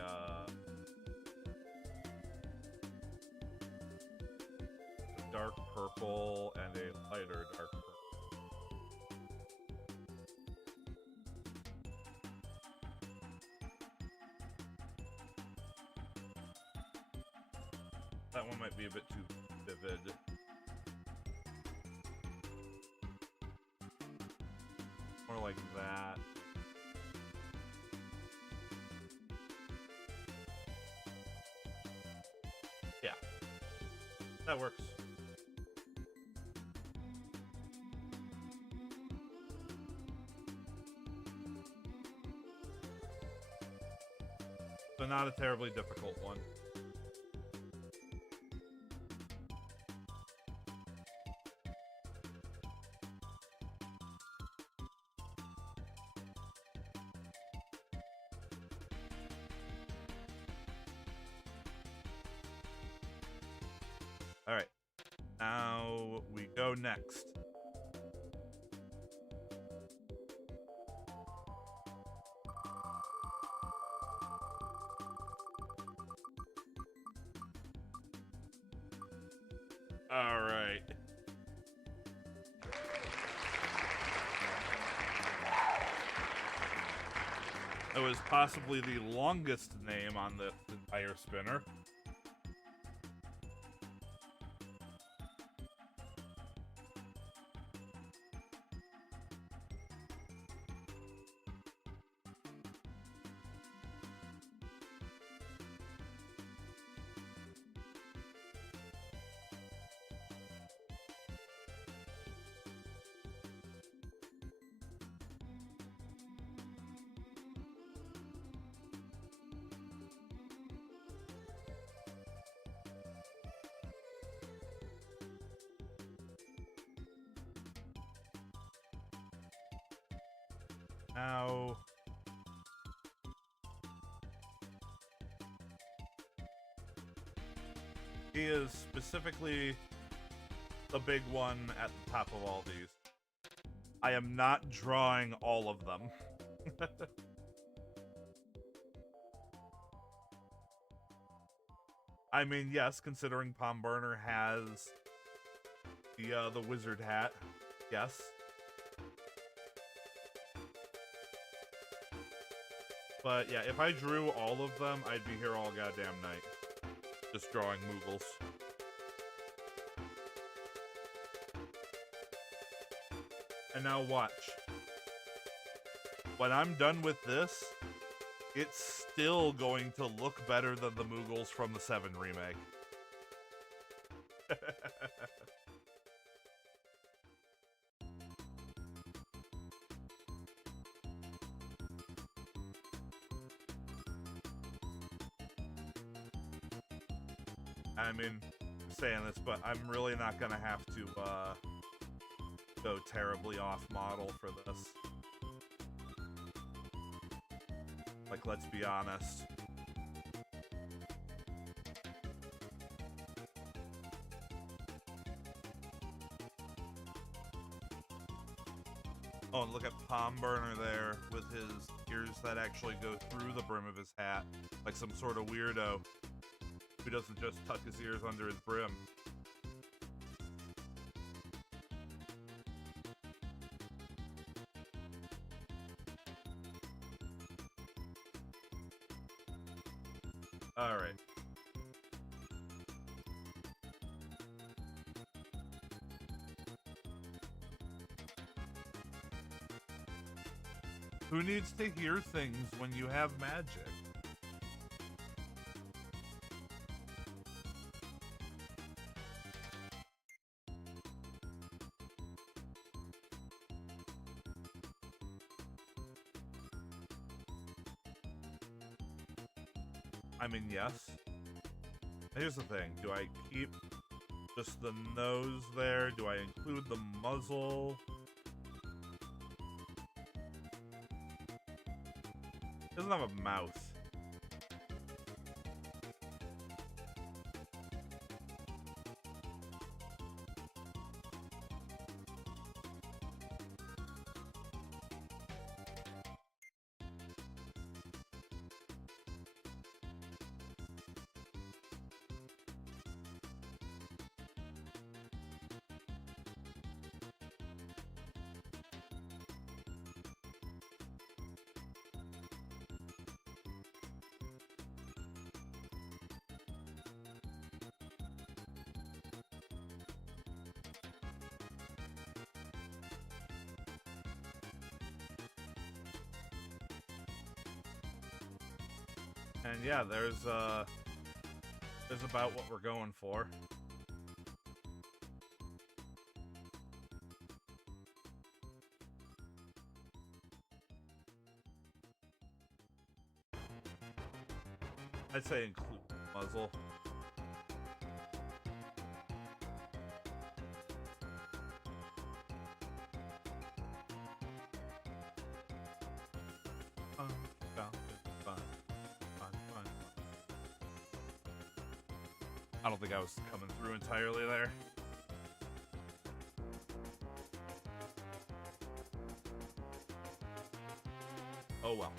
dark purple and a lighter dark purple. That one might be a bit too vivid. More like that. Yeah, that works. So not a terribly difficult one. All right, now we go next. All right. That was possibly the longest name on the entire spinner. Now, he is specifically the big one at the top of all these. I am not drawing all of them. I mean, yes, considering Palm Burner has the wizard hat, yes. But yeah, if I drew all of them, I'd be here all goddamn night. Just drawing Moogles. And now watch. When I'm done with this, it's still going to look better than the Moogles from the 7 remake. I mean, I'm saying this, but I'm really not gonna have to, go terribly off-model for this. Like, let's be honest. Oh, and look at Palm Burner there with his ears that actually go through the brim of his hat, like some sort of weirdo who doesn't just tuck his ears under his brim. All right. Who needs to hear things when you have magic? I mean, yes. Here's the thing. Do I keep just the nose there? Do I include the muzzle? Doesn't have a mouth. And yeah, there's about what we're going for. I'd say include muzzle. I don't think I was coming through entirely there. Oh well.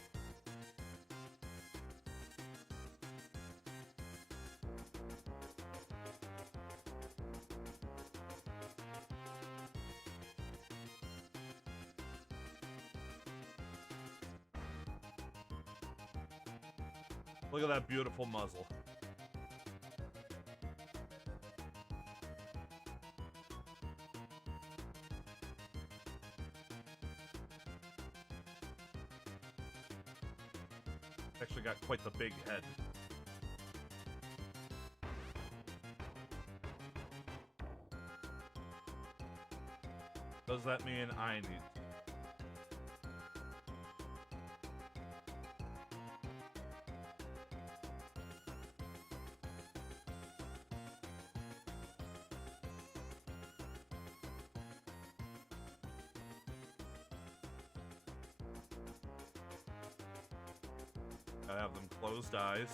Look at that beautiful muzzle. Actually got quite the big head. Does that mean I need? I have them closed eyes.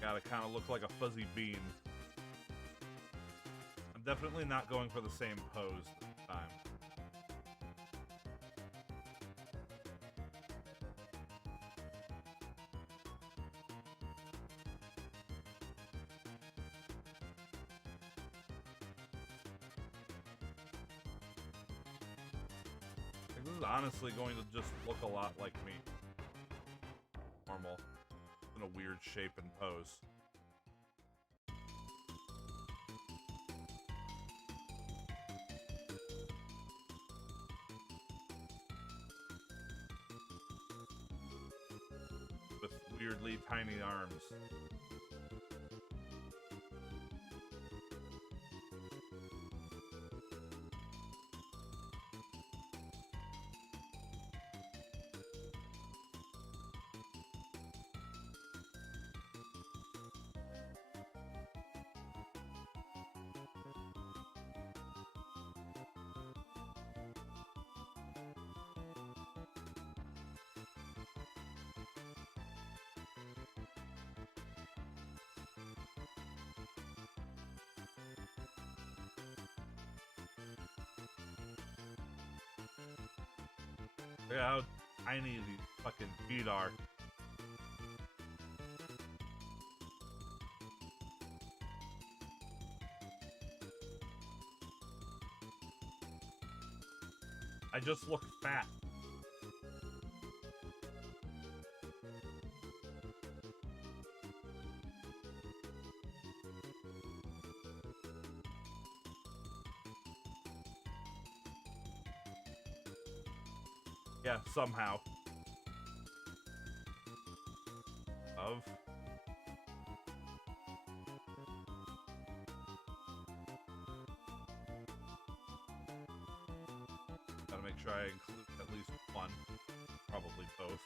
Gotta kind of look like a fuzzy bean. I'm definitely not going for the same pose this time. This is honestly going to just look a lot like me. Normal. In a weird shape and pose. With weirdly tiny arms. Look at how tiny these fucking feet are. I just look fat. Yeah, somehow. Gotta make sure I include at least one. Probably both.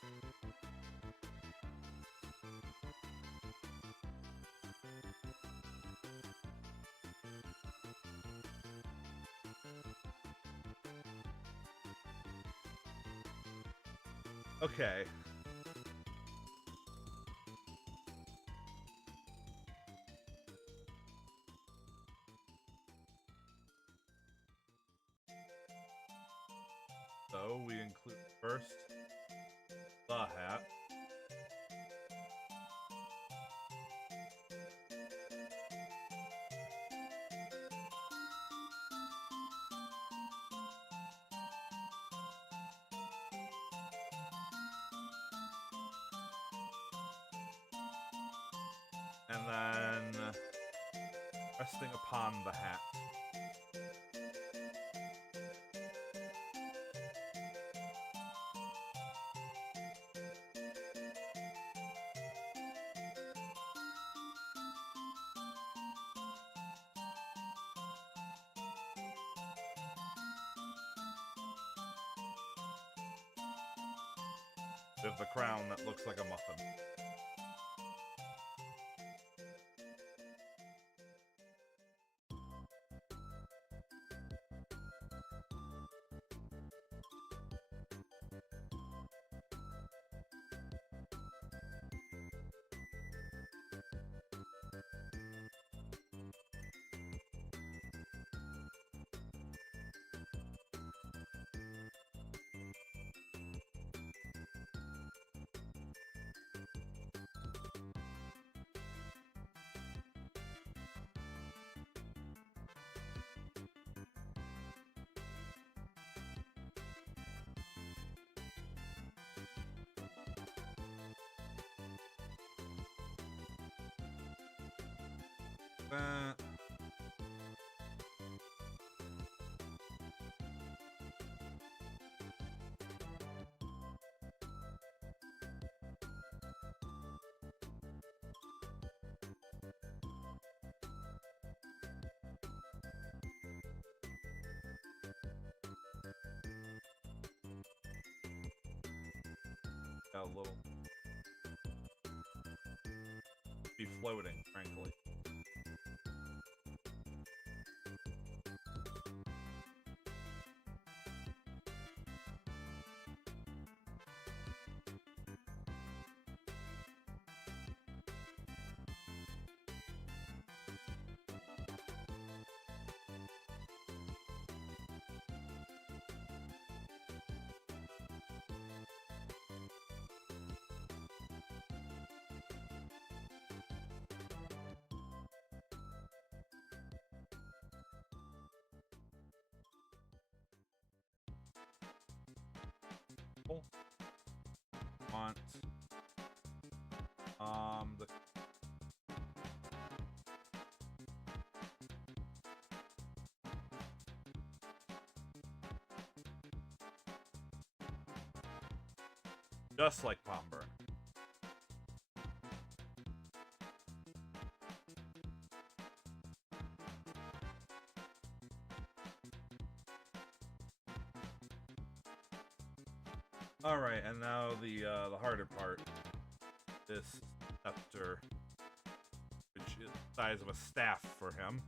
Okay. So we include first the hat. And then resting upon the hat. With the crown that looks like a muffin. Got a little be floating, frankly. Want the just like Pomber. All right, and now the harder part. This scepter, which is the size of a staff for him.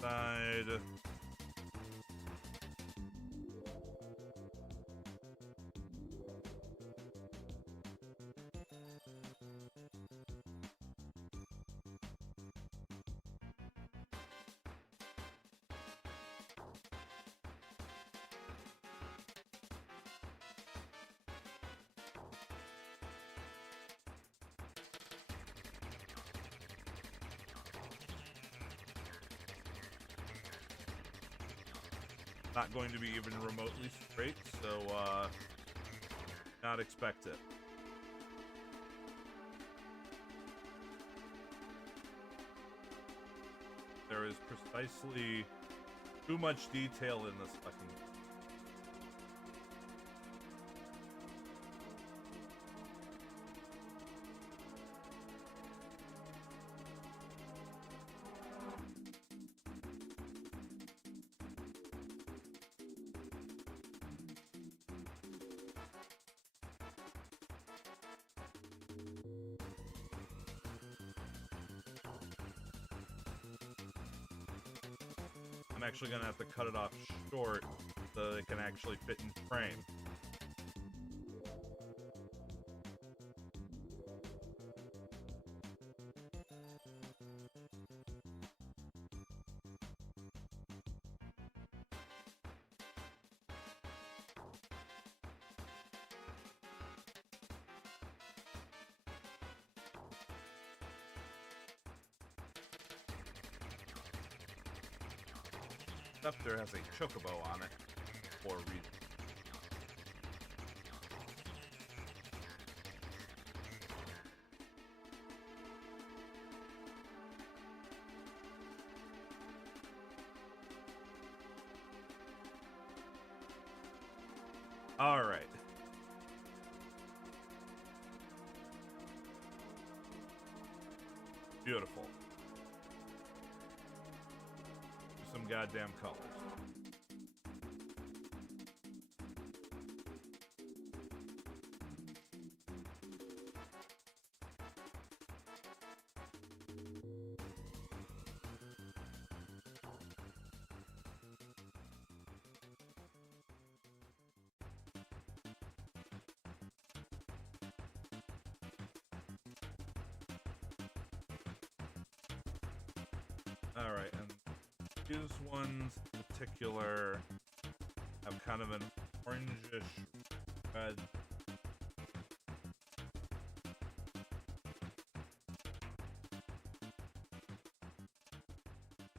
Side. Not going to be even remotely straight, so not expect it. There is precisely too much detail in this fucking game. I'm actually gonna have to cut it off short so it can actually fit in frame. Scepter has a chocobo on it for a reason. All right. Beautiful. Some goddamn colors. All right, and these ones in particular have kind of an orangish red.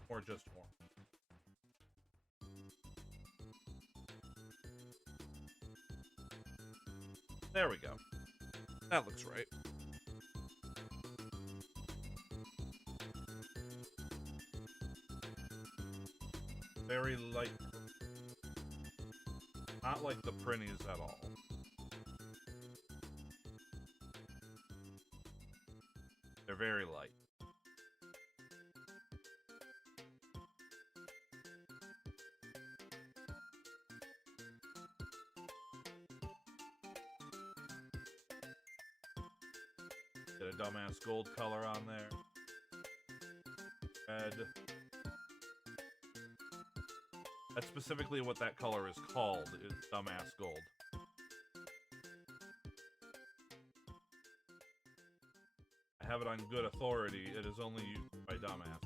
Or just orange. There we go. That looks right. Very light. Not like the printies at all. They're very light. Get a dumbass gold color on there. Red. That's specifically what that color is called, is dumbass gold. I have it on good authority, it is only used by dumbass.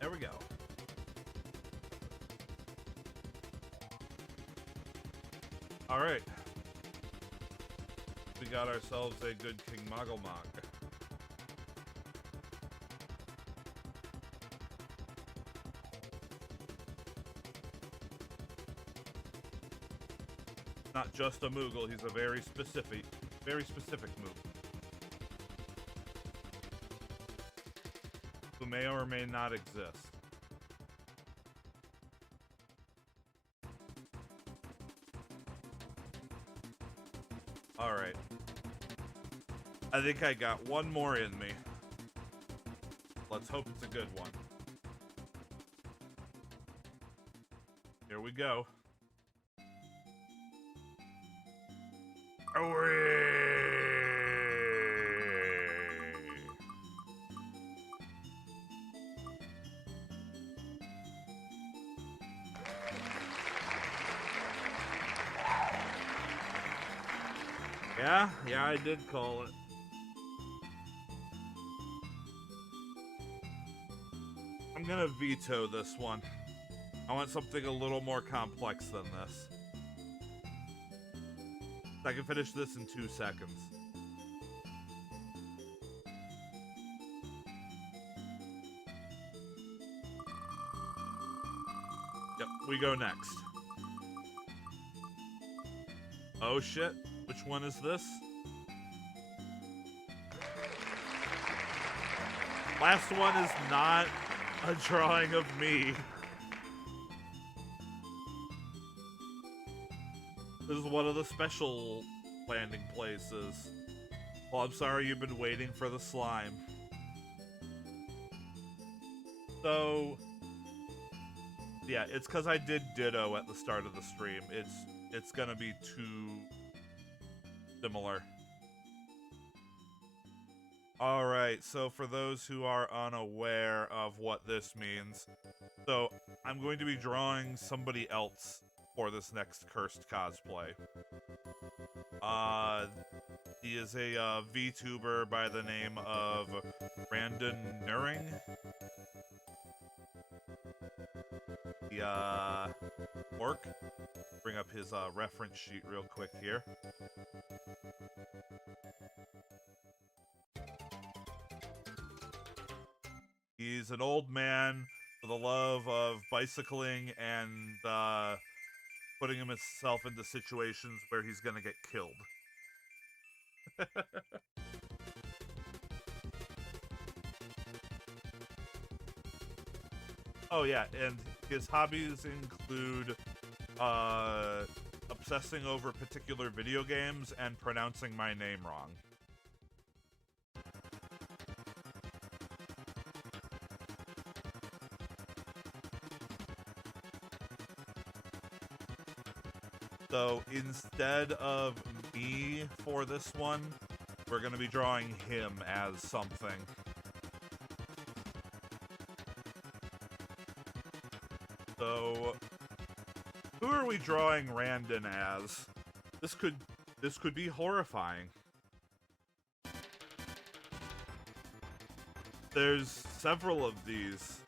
There we go. All right. We got ourselves a good King Mogglemog. Not just a Moogle, he's a very specific Moogle. Who may or may not exist. Alright. I think I got one more in me. Let's hope it's a good one. Here we go. Away! Yeah, I did call it. I'm gonna veto this one. I want something a little more complex than this. I can finish this in 2 seconds. Yep, we go next. Oh shit, which one is this? Last one is not a drawing of me. This is one of the special landing places. Well, I'm sorry you've been waiting for the slime. So, yeah, it's because I did Ditto at the start of the stream. It's gonna be too similar. Alright, so for those who are unaware of what this means, so I'm going to be drawing somebody else for this next cursed cosplay. He is a VTuber by the name of Brandon Nuring. The orc. Bring up his reference sheet real quick here. He's an old man with a love of bicycling and putting himself into situations where he's gonna get killed. Oh yeah, and his hobbies include obsessing over particular video games and pronouncing my name wrong. So instead of me for this one, we're going to be drawing him as something. So who are we drawing Randon as? This could be horrifying. There's several of these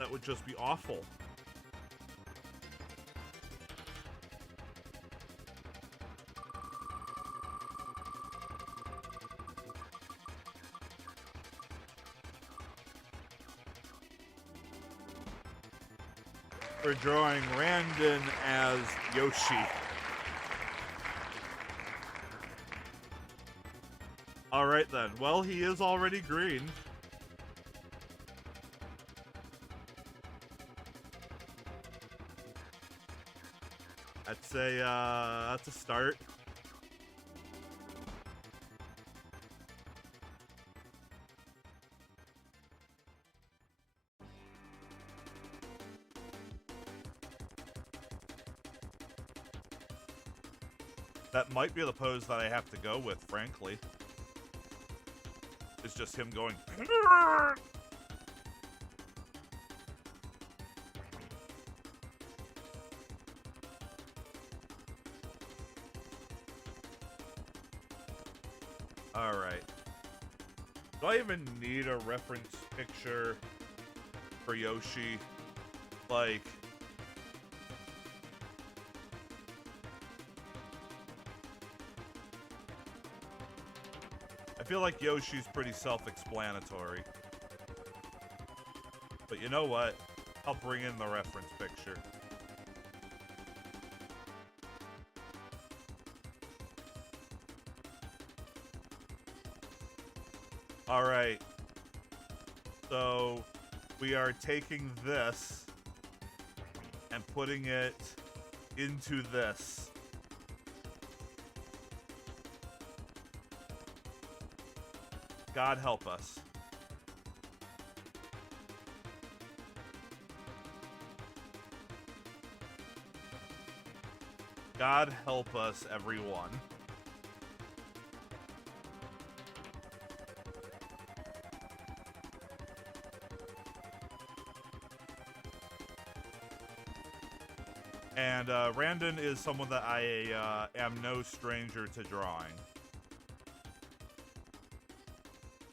that would just be awful. We're drawing Randon as Yoshi. Alright then. Well, he is already green. That's a start. That might be the pose that I have to go with, frankly. It's just him going... Alright. Do I even need a reference picture for Yoshi? Like... feel like Yoshi's pretty self-explanatory. But you know what? I'll bring in the reference picture. Alright. So, we are taking this and putting it into this. God help us. God help us, everyone. And Randon is someone that I am no stranger to drawing.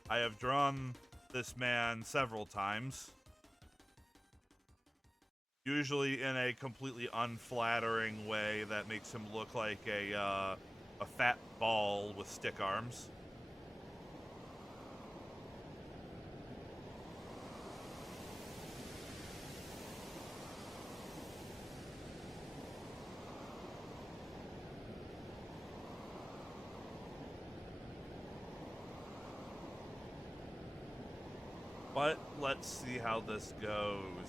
I have drawn this man several times. Usually in a completely unflattering way that makes him look like a fat ball with stick arms. But let's see how this goes.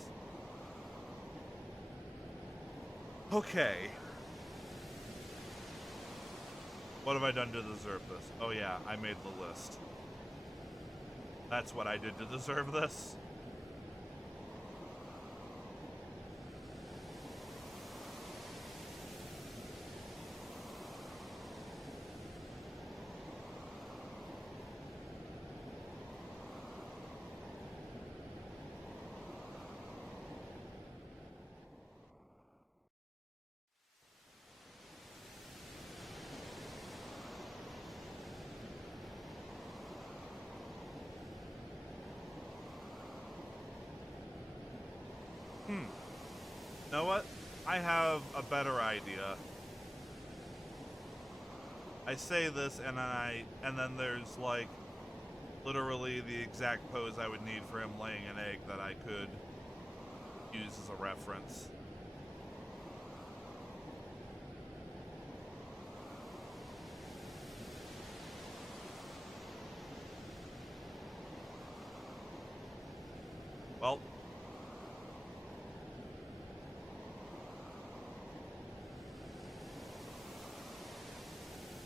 Okay. What have I done to deserve this? Oh yeah, I made the list. That's what I did to deserve this. You know what? I have a better idea. I say this and then there's like literally the exact pose I would need for him laying an egg that I could use as a reference. Well,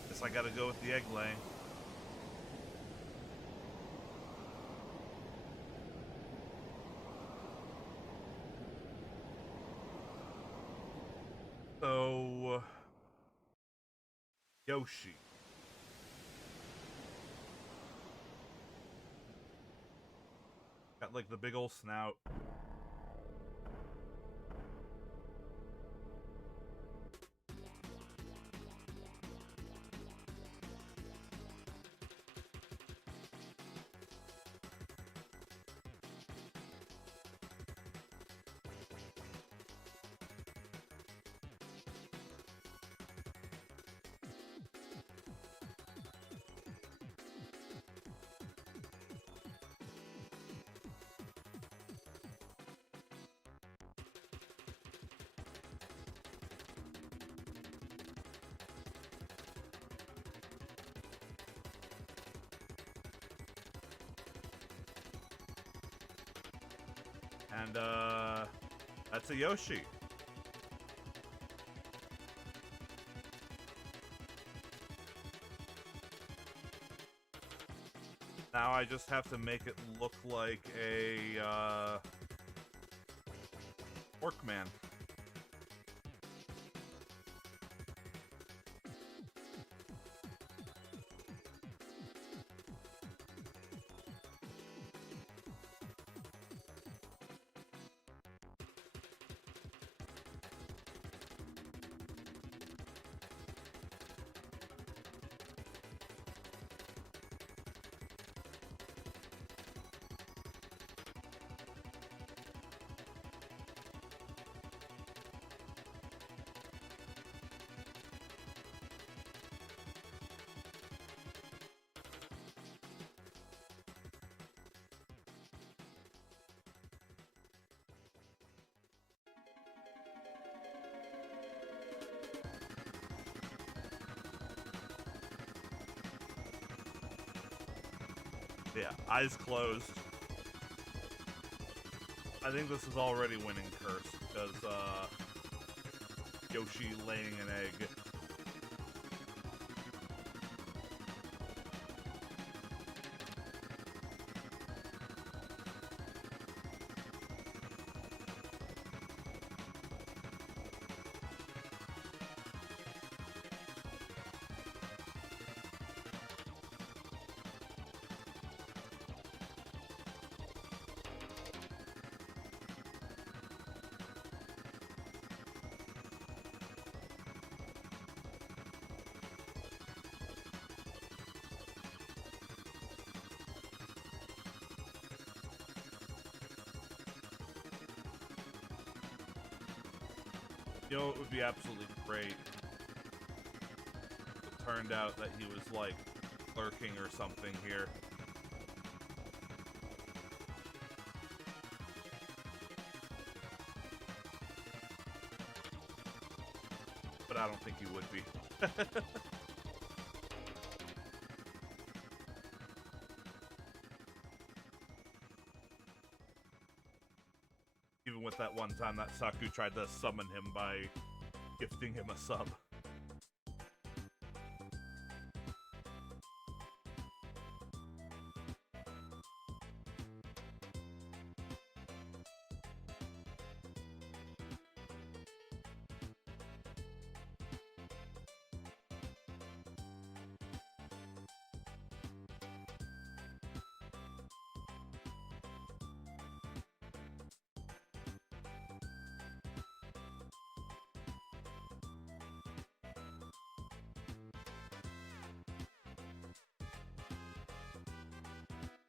guess I gotta go with the egg laying. So, Yoshi. Got like the big old snout. And, that's a Yoshi. Now I just have to make it look like a, Orc-man. Yeah, eyes closed. I think this is already winning curse, because, Yoshi laying an egg. You know, it would be absolutely great if it turned out that he was, like, lurking or something here. But I don't think he would be. Even with that one time that Saku tried to summon him by gifting him a sub.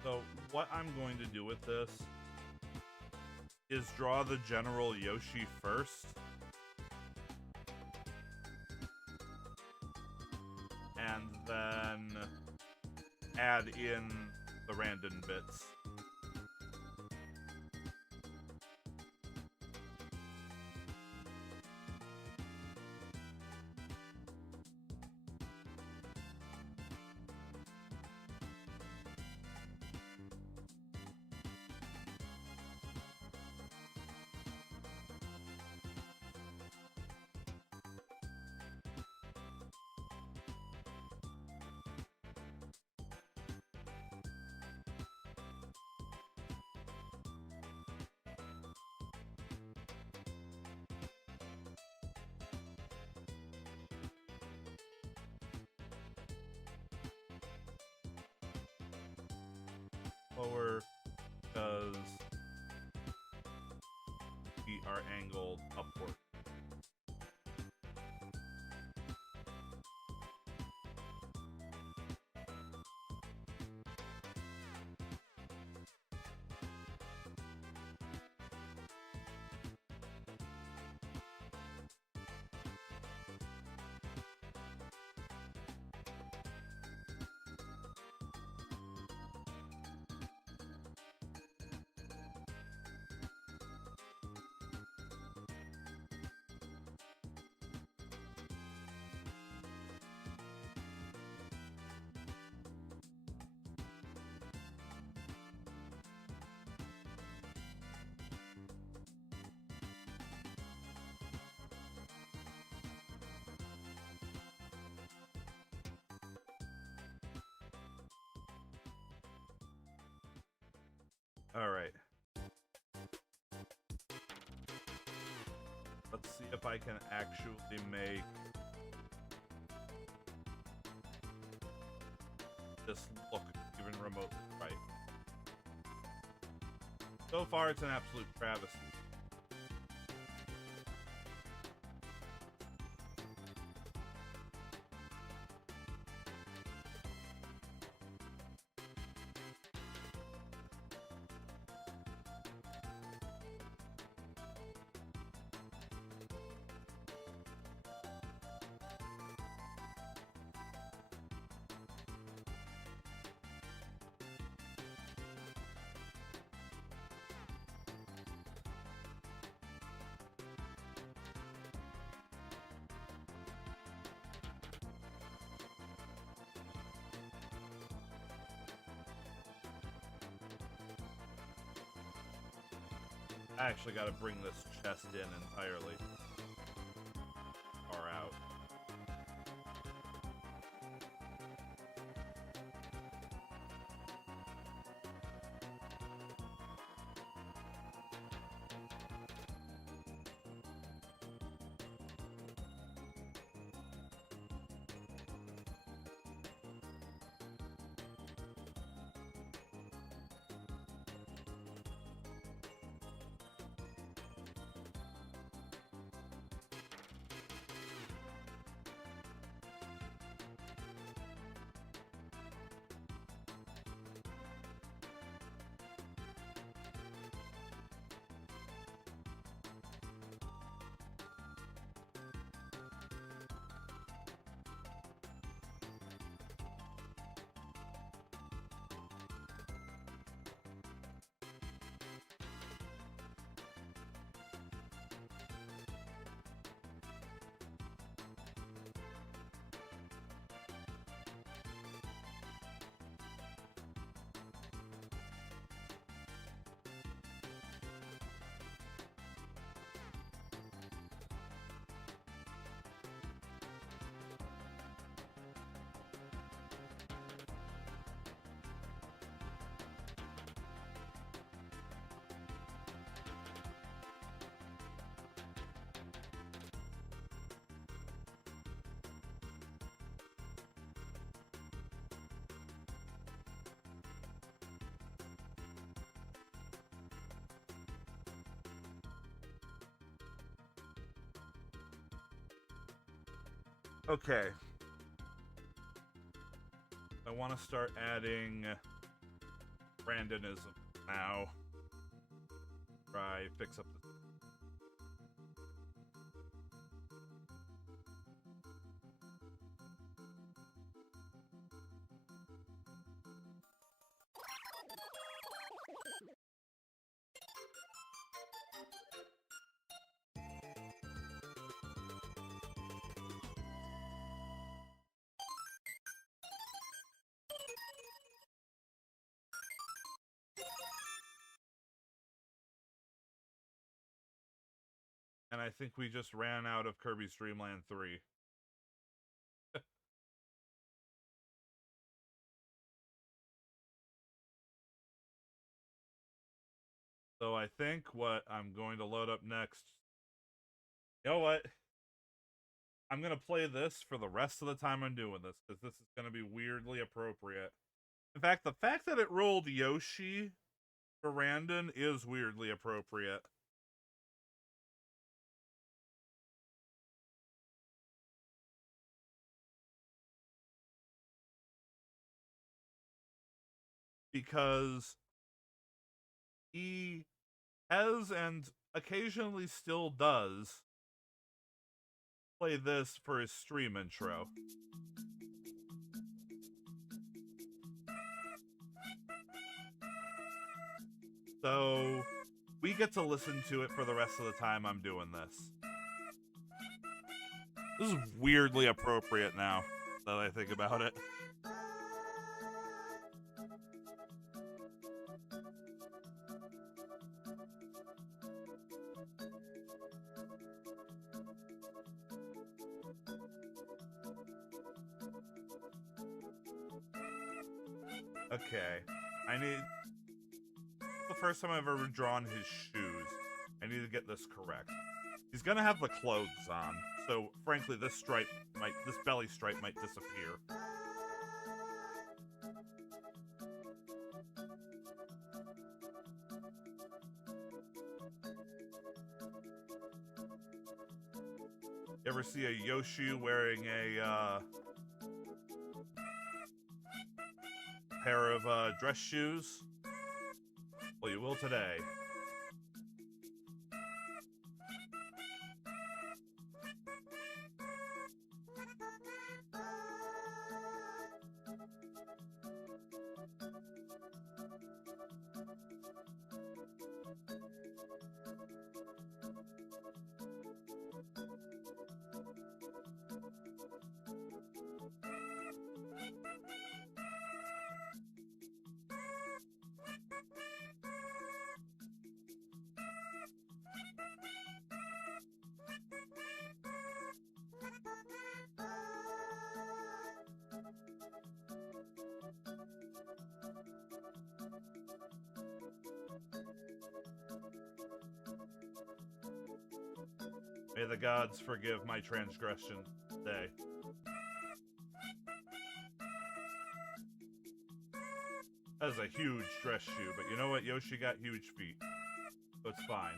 So, what I'm going to do with this is draw the General Yoshi first. And then add in the random bits. Lower, because we are angled upward. All right. Let's see if I can actually make this look even remotely right. So far, it's an absolute travesty. I actually gotta bring this chest in entirely. Far out. Okay. I want to start adding randomism now. Try fix up the... And I think we just ran out of Kirby's Dream Land 3. So I think what I'm going to load up next... You know what? I'm going to play this for the rest of the time I'm doing this, because this is going to be weirdly appropriate. In fact, the fact that it rolled Yoshi for Randon is weirdly appropriate. Because he has and occasionally still does play this for his stream intro. So we get to listen to it for the rest of the time I'm doing this. This is weirdly appropriate now that I think about it. Okay, I need... The first time I've ever drawn his shoes. I need to get this correct. He's gonna have the clothes on, so frankly this belly stripe might disappear. You ever see a Yoshi wearing a pair of dress shoes? Well, you will today. May the gods forgive my transgression today. That is a huge dress shoe, but you know what? Yoshi got huge feet, so it's fine.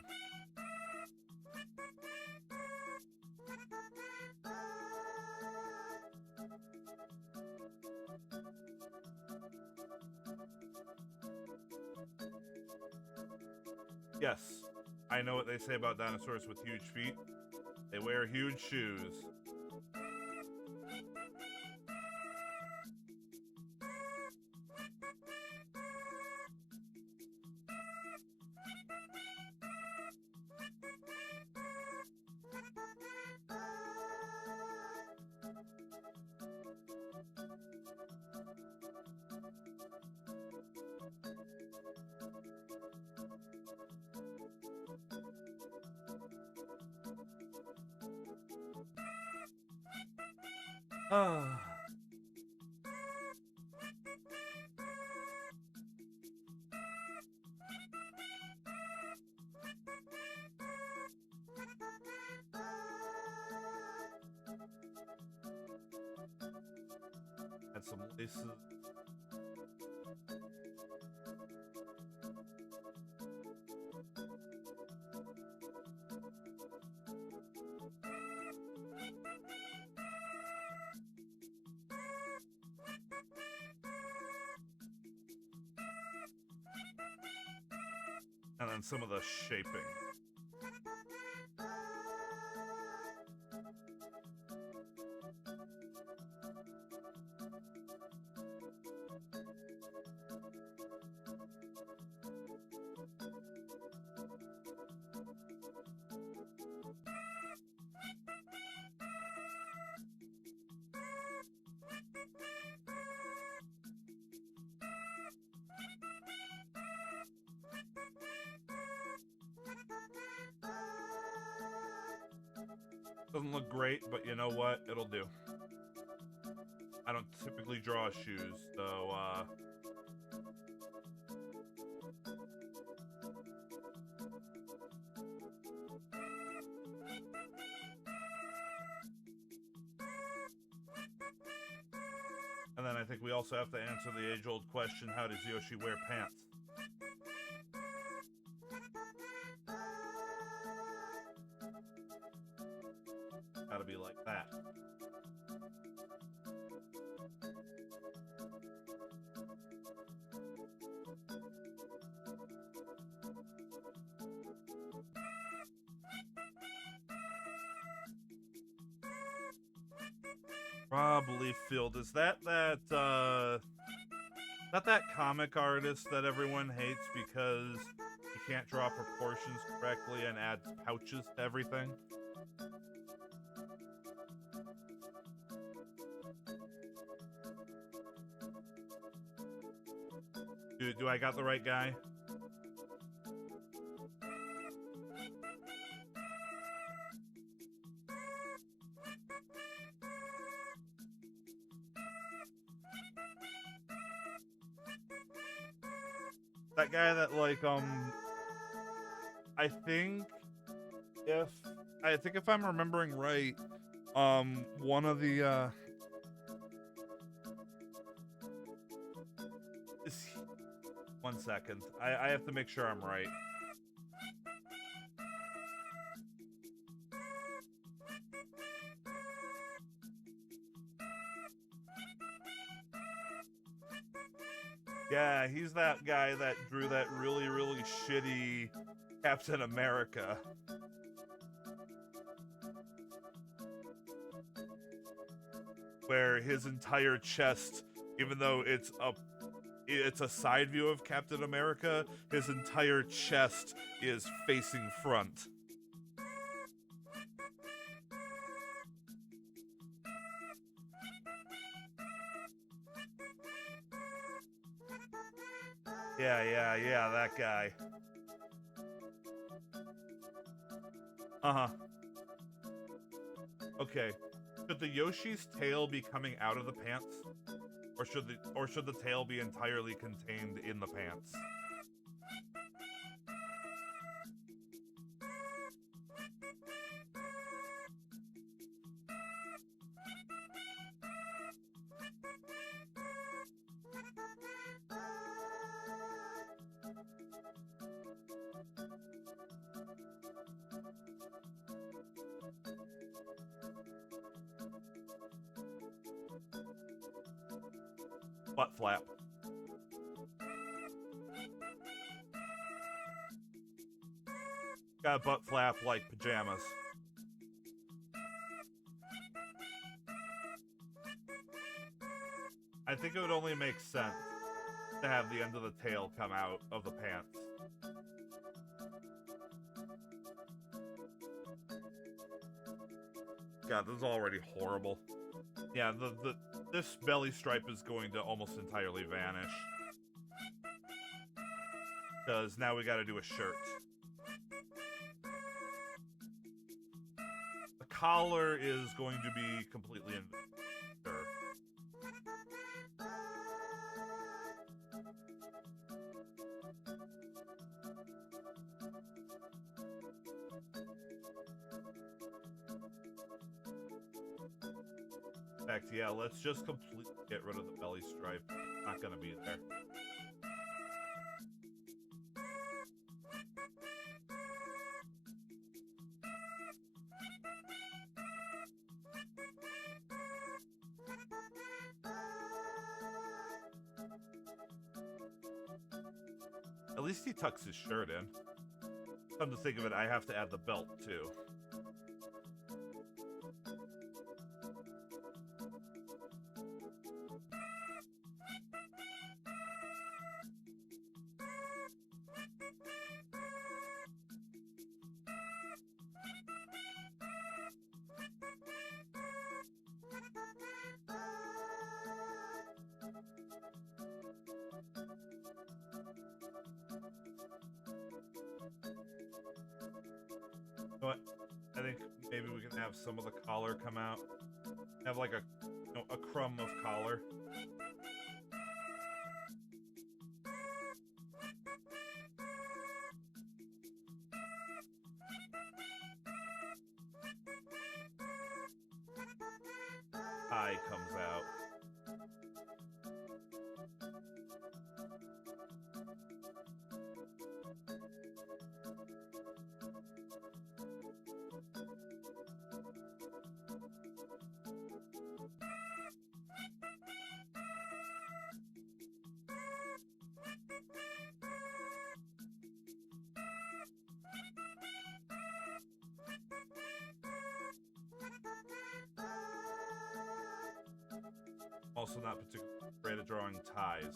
Yes, I know what they say about dinosaurs with huge feet. They wear huge shoes. Ah. Add some laces. And then some of the shaping. Doesn't look great, but you know what? It'll do. I don't typically draw shoes, so, And then I think we also have to answer the age-old question, how does Yoshi wear pants? Gotta be like that. Probably Field. Is that comic artist that everyone hates because he can't draw proportions correctly and adds pouches to everything? Do I got the right guy? That guy that, like, I think if I'm remembering right, one of the, one second. I have to make sure I'm right. Yeah, he's that guy that drew that really, really shitty Captain America. Where his entire chest, even though it's a side view of Captain America, his entire chest is facing front. Yeah, that guy. Uh-huh. Okay. Should the Yoshi's tail be coming out of the pants? Or should the tail be entirely contained in the pants? butt flap. Got a butt flap like pajamas. I think it would only make sense to have the end of the tail come out of the pants. God, this is already horrible. Yeah, this belly stripe is going to almost entirely vanish. Because now we gotta do a shirt. The collar is going to be completely invisible. In fact, yeah, let's just completely get rid of the belly stripe. Not gonna be there. At least he tucks his shirt in. Come to think of it, I have to add the belt, too. You know what? I think maybe we can have some of the collar come out. Have like a crumb of collar. Eye comes out. Also not particularly great at drawing ties.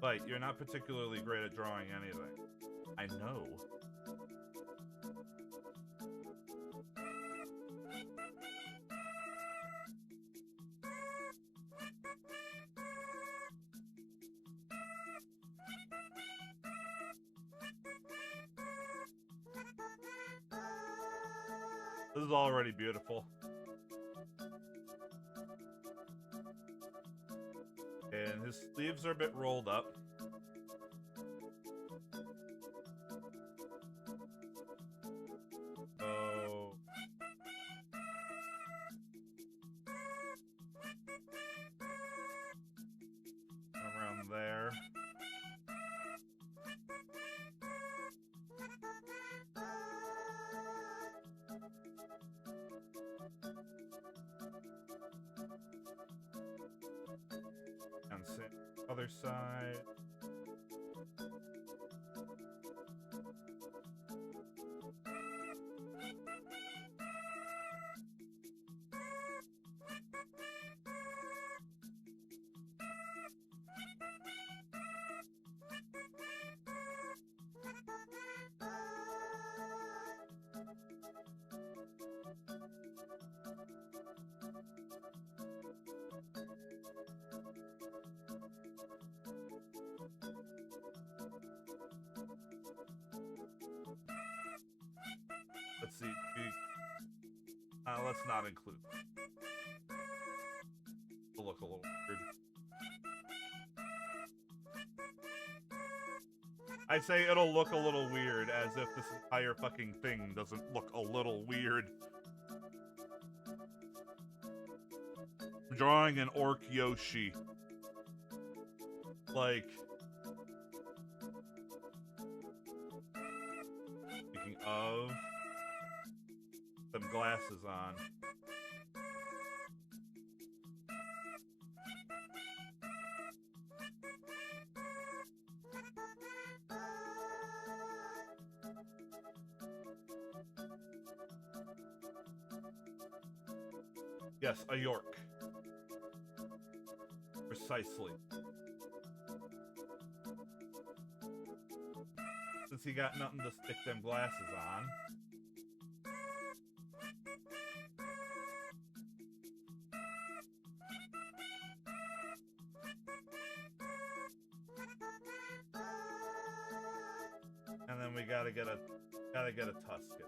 But you're not particularly great at drawing anything. I know. This is already beautiful. And his sleeves are a bit rolled up. Oh. Around there. And same other side. Let's see. Let's not include. It'll look a little weird. I say it'll look a little weird, as if this entire fucking thing doesn't look a little weird. I'm drawing an orc Yoshi. Like... Speaking of... Some glasses on. Yes, a York. Precisely. Since he got nothing to stick them glasses on. And then we gotta get a Tuscan.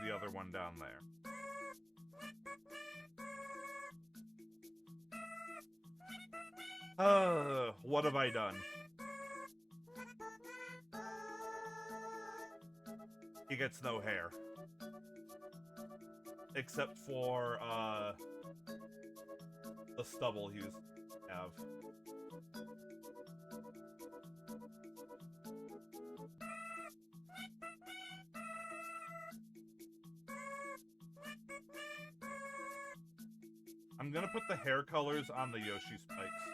The other one down there. What have I done? He gets no hair. Except for, the stubble he used to have. I'm gonna put the hair colors on the Yoshi spikes.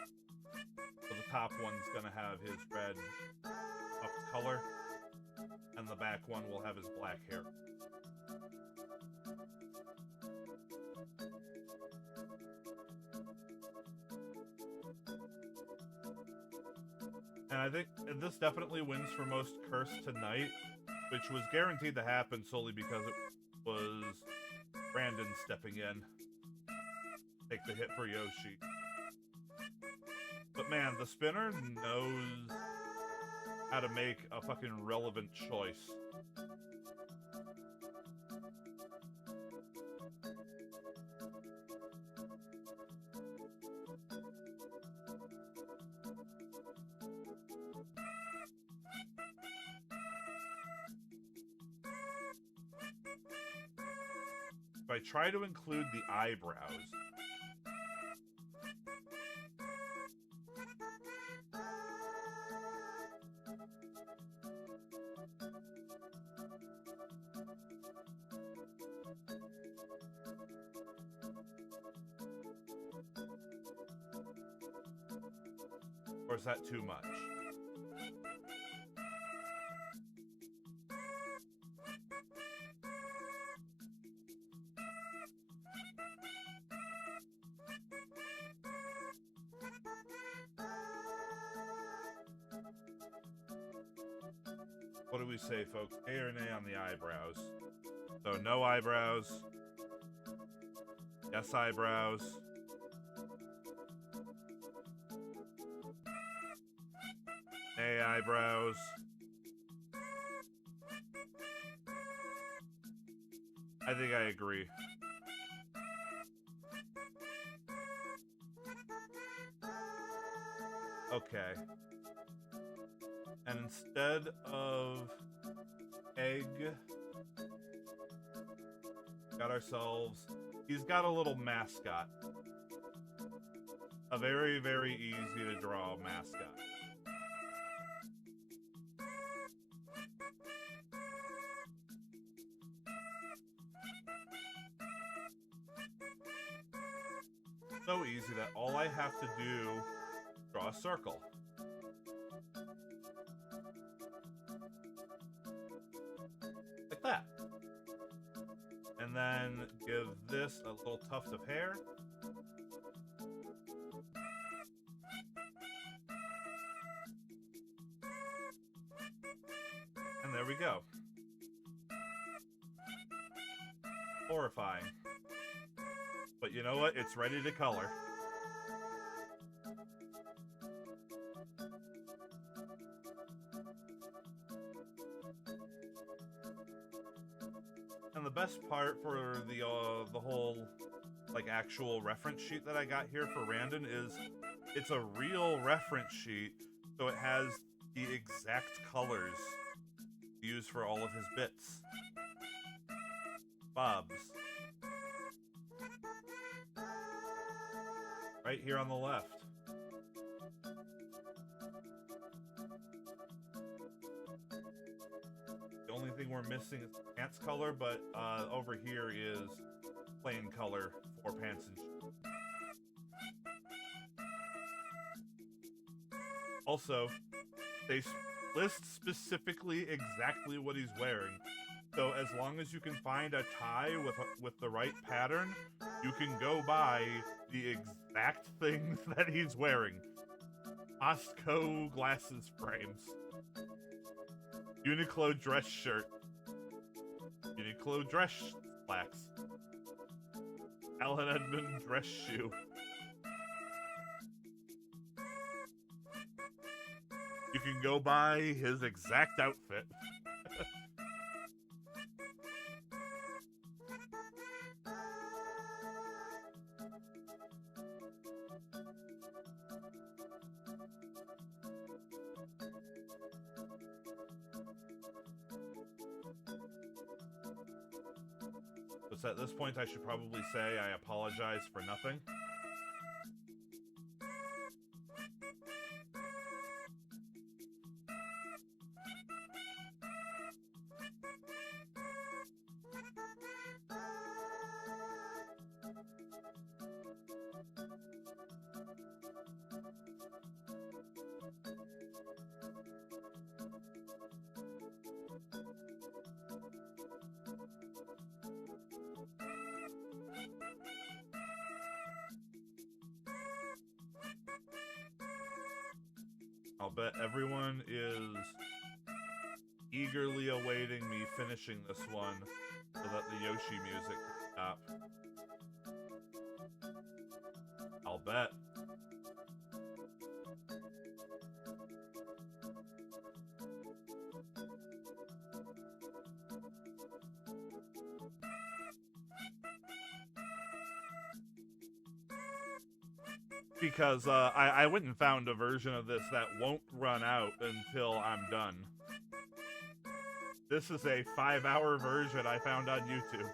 So the top one's gonna have his red puffed color, and the back one will have his black hair. And I think this definitely wins for most Curse tonight, which was guaranteed to happen solely because it was Brandon stepping in. Take the hit for Yoshi. But man, the spinner knows how to make a fucking relevant choice. If I try to include the eyebrows, or is that too much? What do we say, folks? A or nay on the eyebrows? So no eyebrows. Yes, eyebrows. Nay, eyebrows. I think I agree. Okay. And instead of egg, got ourselves... He's got a little mascot. A very, very easy to draw mascot. So easy that all I have to do is draw a circle. Like that. And then give this a little tuft of hair. And there we go. Horrifying. But you know what? It's ready to color. And the best part for the whole, like, actual reference sheet that I got here for Randon is it's a real reference sheet, so it has the exact colors used for all of his bits. Bobs. Right here on the left. The only thing we're missing is pants color, but over here is plain color for pants and shoes. Also, they list specifically exactly what he's wearing. So as long as you can find a tie with the right pattern, you can go buy the exact things that he's wearing. Costco glasses frames. Uniqlo dress shirt. Uniqlo dress slacks. Alan Edmond dress shoe. You can go buy his exact outfit. So at this point, I should probably say I apologize for nothing. I'll bet everyone is eagerly awaiting me finishing this one so that the Yoshi music can stop. I'll bet. Because I went and found a version of this that won't run out until I'm done. This is a 5-hour version I found on YouTube.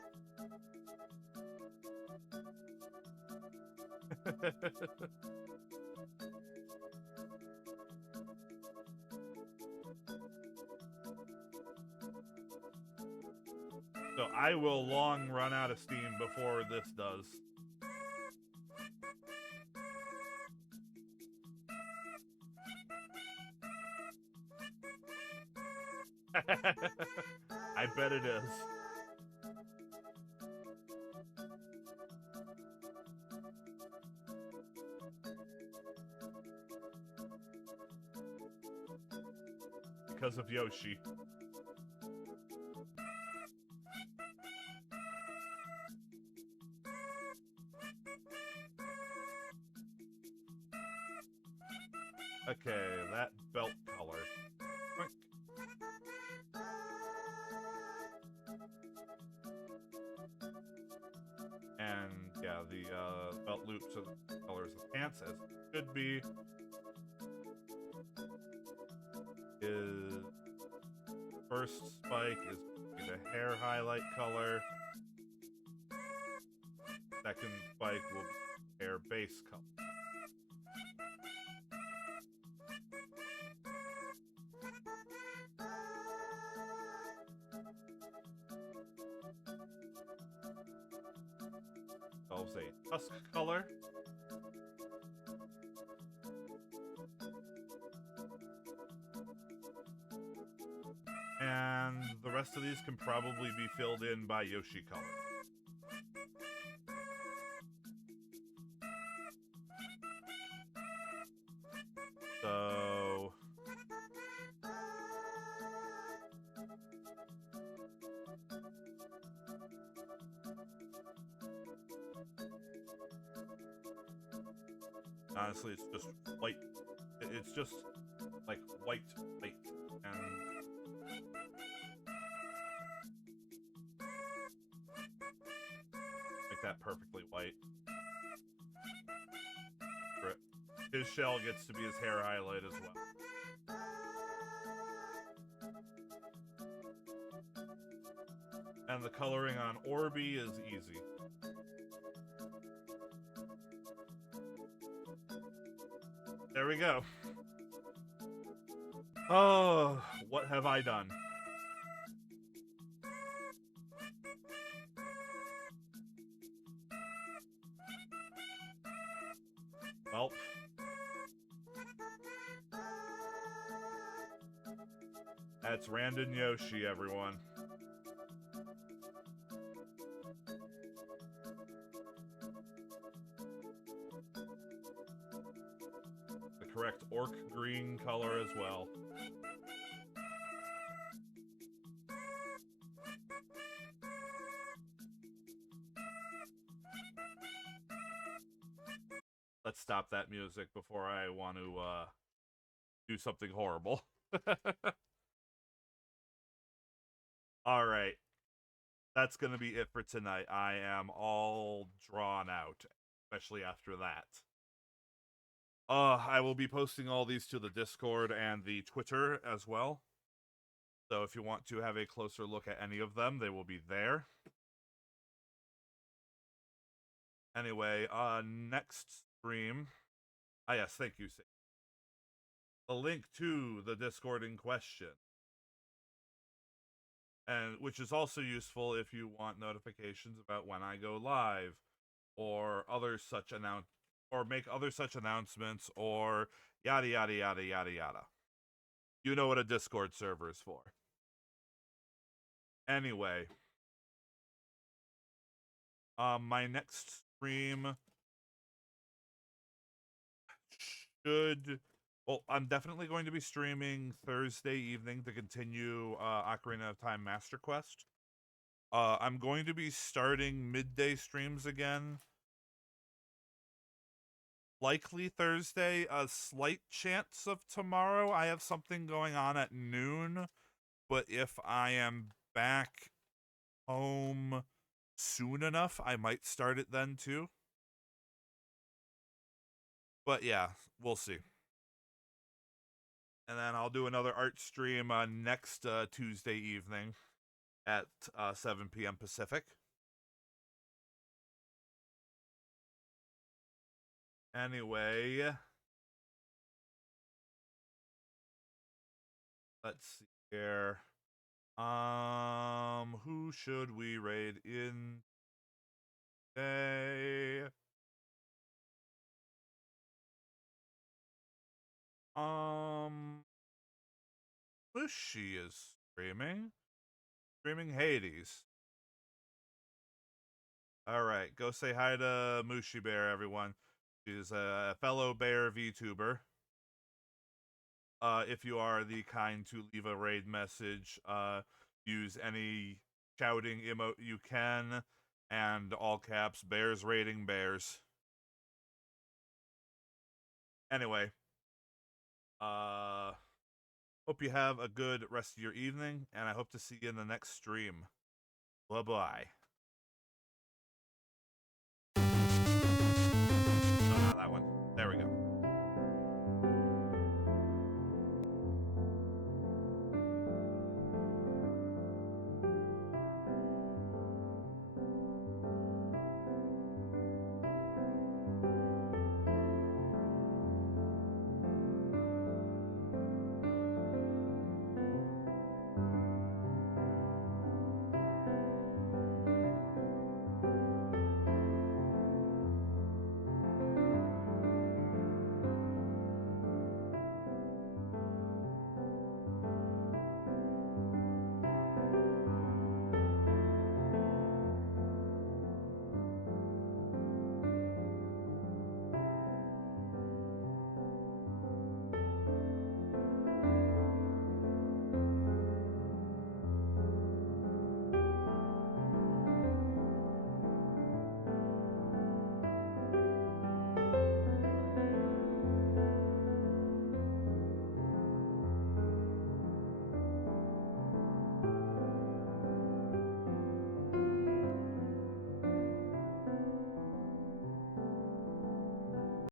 So I will long run out of steam before this does. I bet it is. Because of Yoshi. Okay, that belt color. And yeah, the belt loops are the colors of pants as it should be. His first spike is the hair highlight color. Second spike will be hair base color. Solves a tusk color. And the rest of these can probably be filled in by Yoshi color. So honestly, it's just white. It's just like white, and make that perfectly white. His shell gets to be his hair highlight as well. And the coloring on Orby is easy. There we go. Oh, what have I done? Well, That's Randon Yoshi, everyone. The correct orc green color as well. Let's stop that music before I want to do something horrible. All right. That's going to be it for tonight. I am all drawn out, especially after that. I will be posting all these to the Discord and the Twitter as well. So if you want to have a closer look at any of them, they will be there. Anyway, next stream. Ah, yes, thank you. The link to the Discord in question, and which is also useful if you want notifications about when I go live, or make other such announcements, or yada yada yada yada yada. You know what a Discord server is for. Anyway, my next stream I'm definitely going to be streaming Thursday evening to continue Ocarina of Time Master Quest. I'm going to be starting midday streams again. Likely Thursday, a slight chance of tomorrow. I have something going on at noon, but if I am back home soon enough, I might start it then too. But yeah, we'll see. And then I'll do another art stream next Tuesday evening at 7 p.m. Pacific. Anyway, let's see here. Who should we raid in today? Mushy is streaming. Streaming Hades. Alright, go say hi to Mushy Bear, everyone. She's a fellow bear VTuber. If you are the kind to leave a raid message, use any shouting emote you can, and all caps, bears raiding bears. Anyway, hope you have a good rest of your evening, and I hope to see you in the next stream. Bye-bye.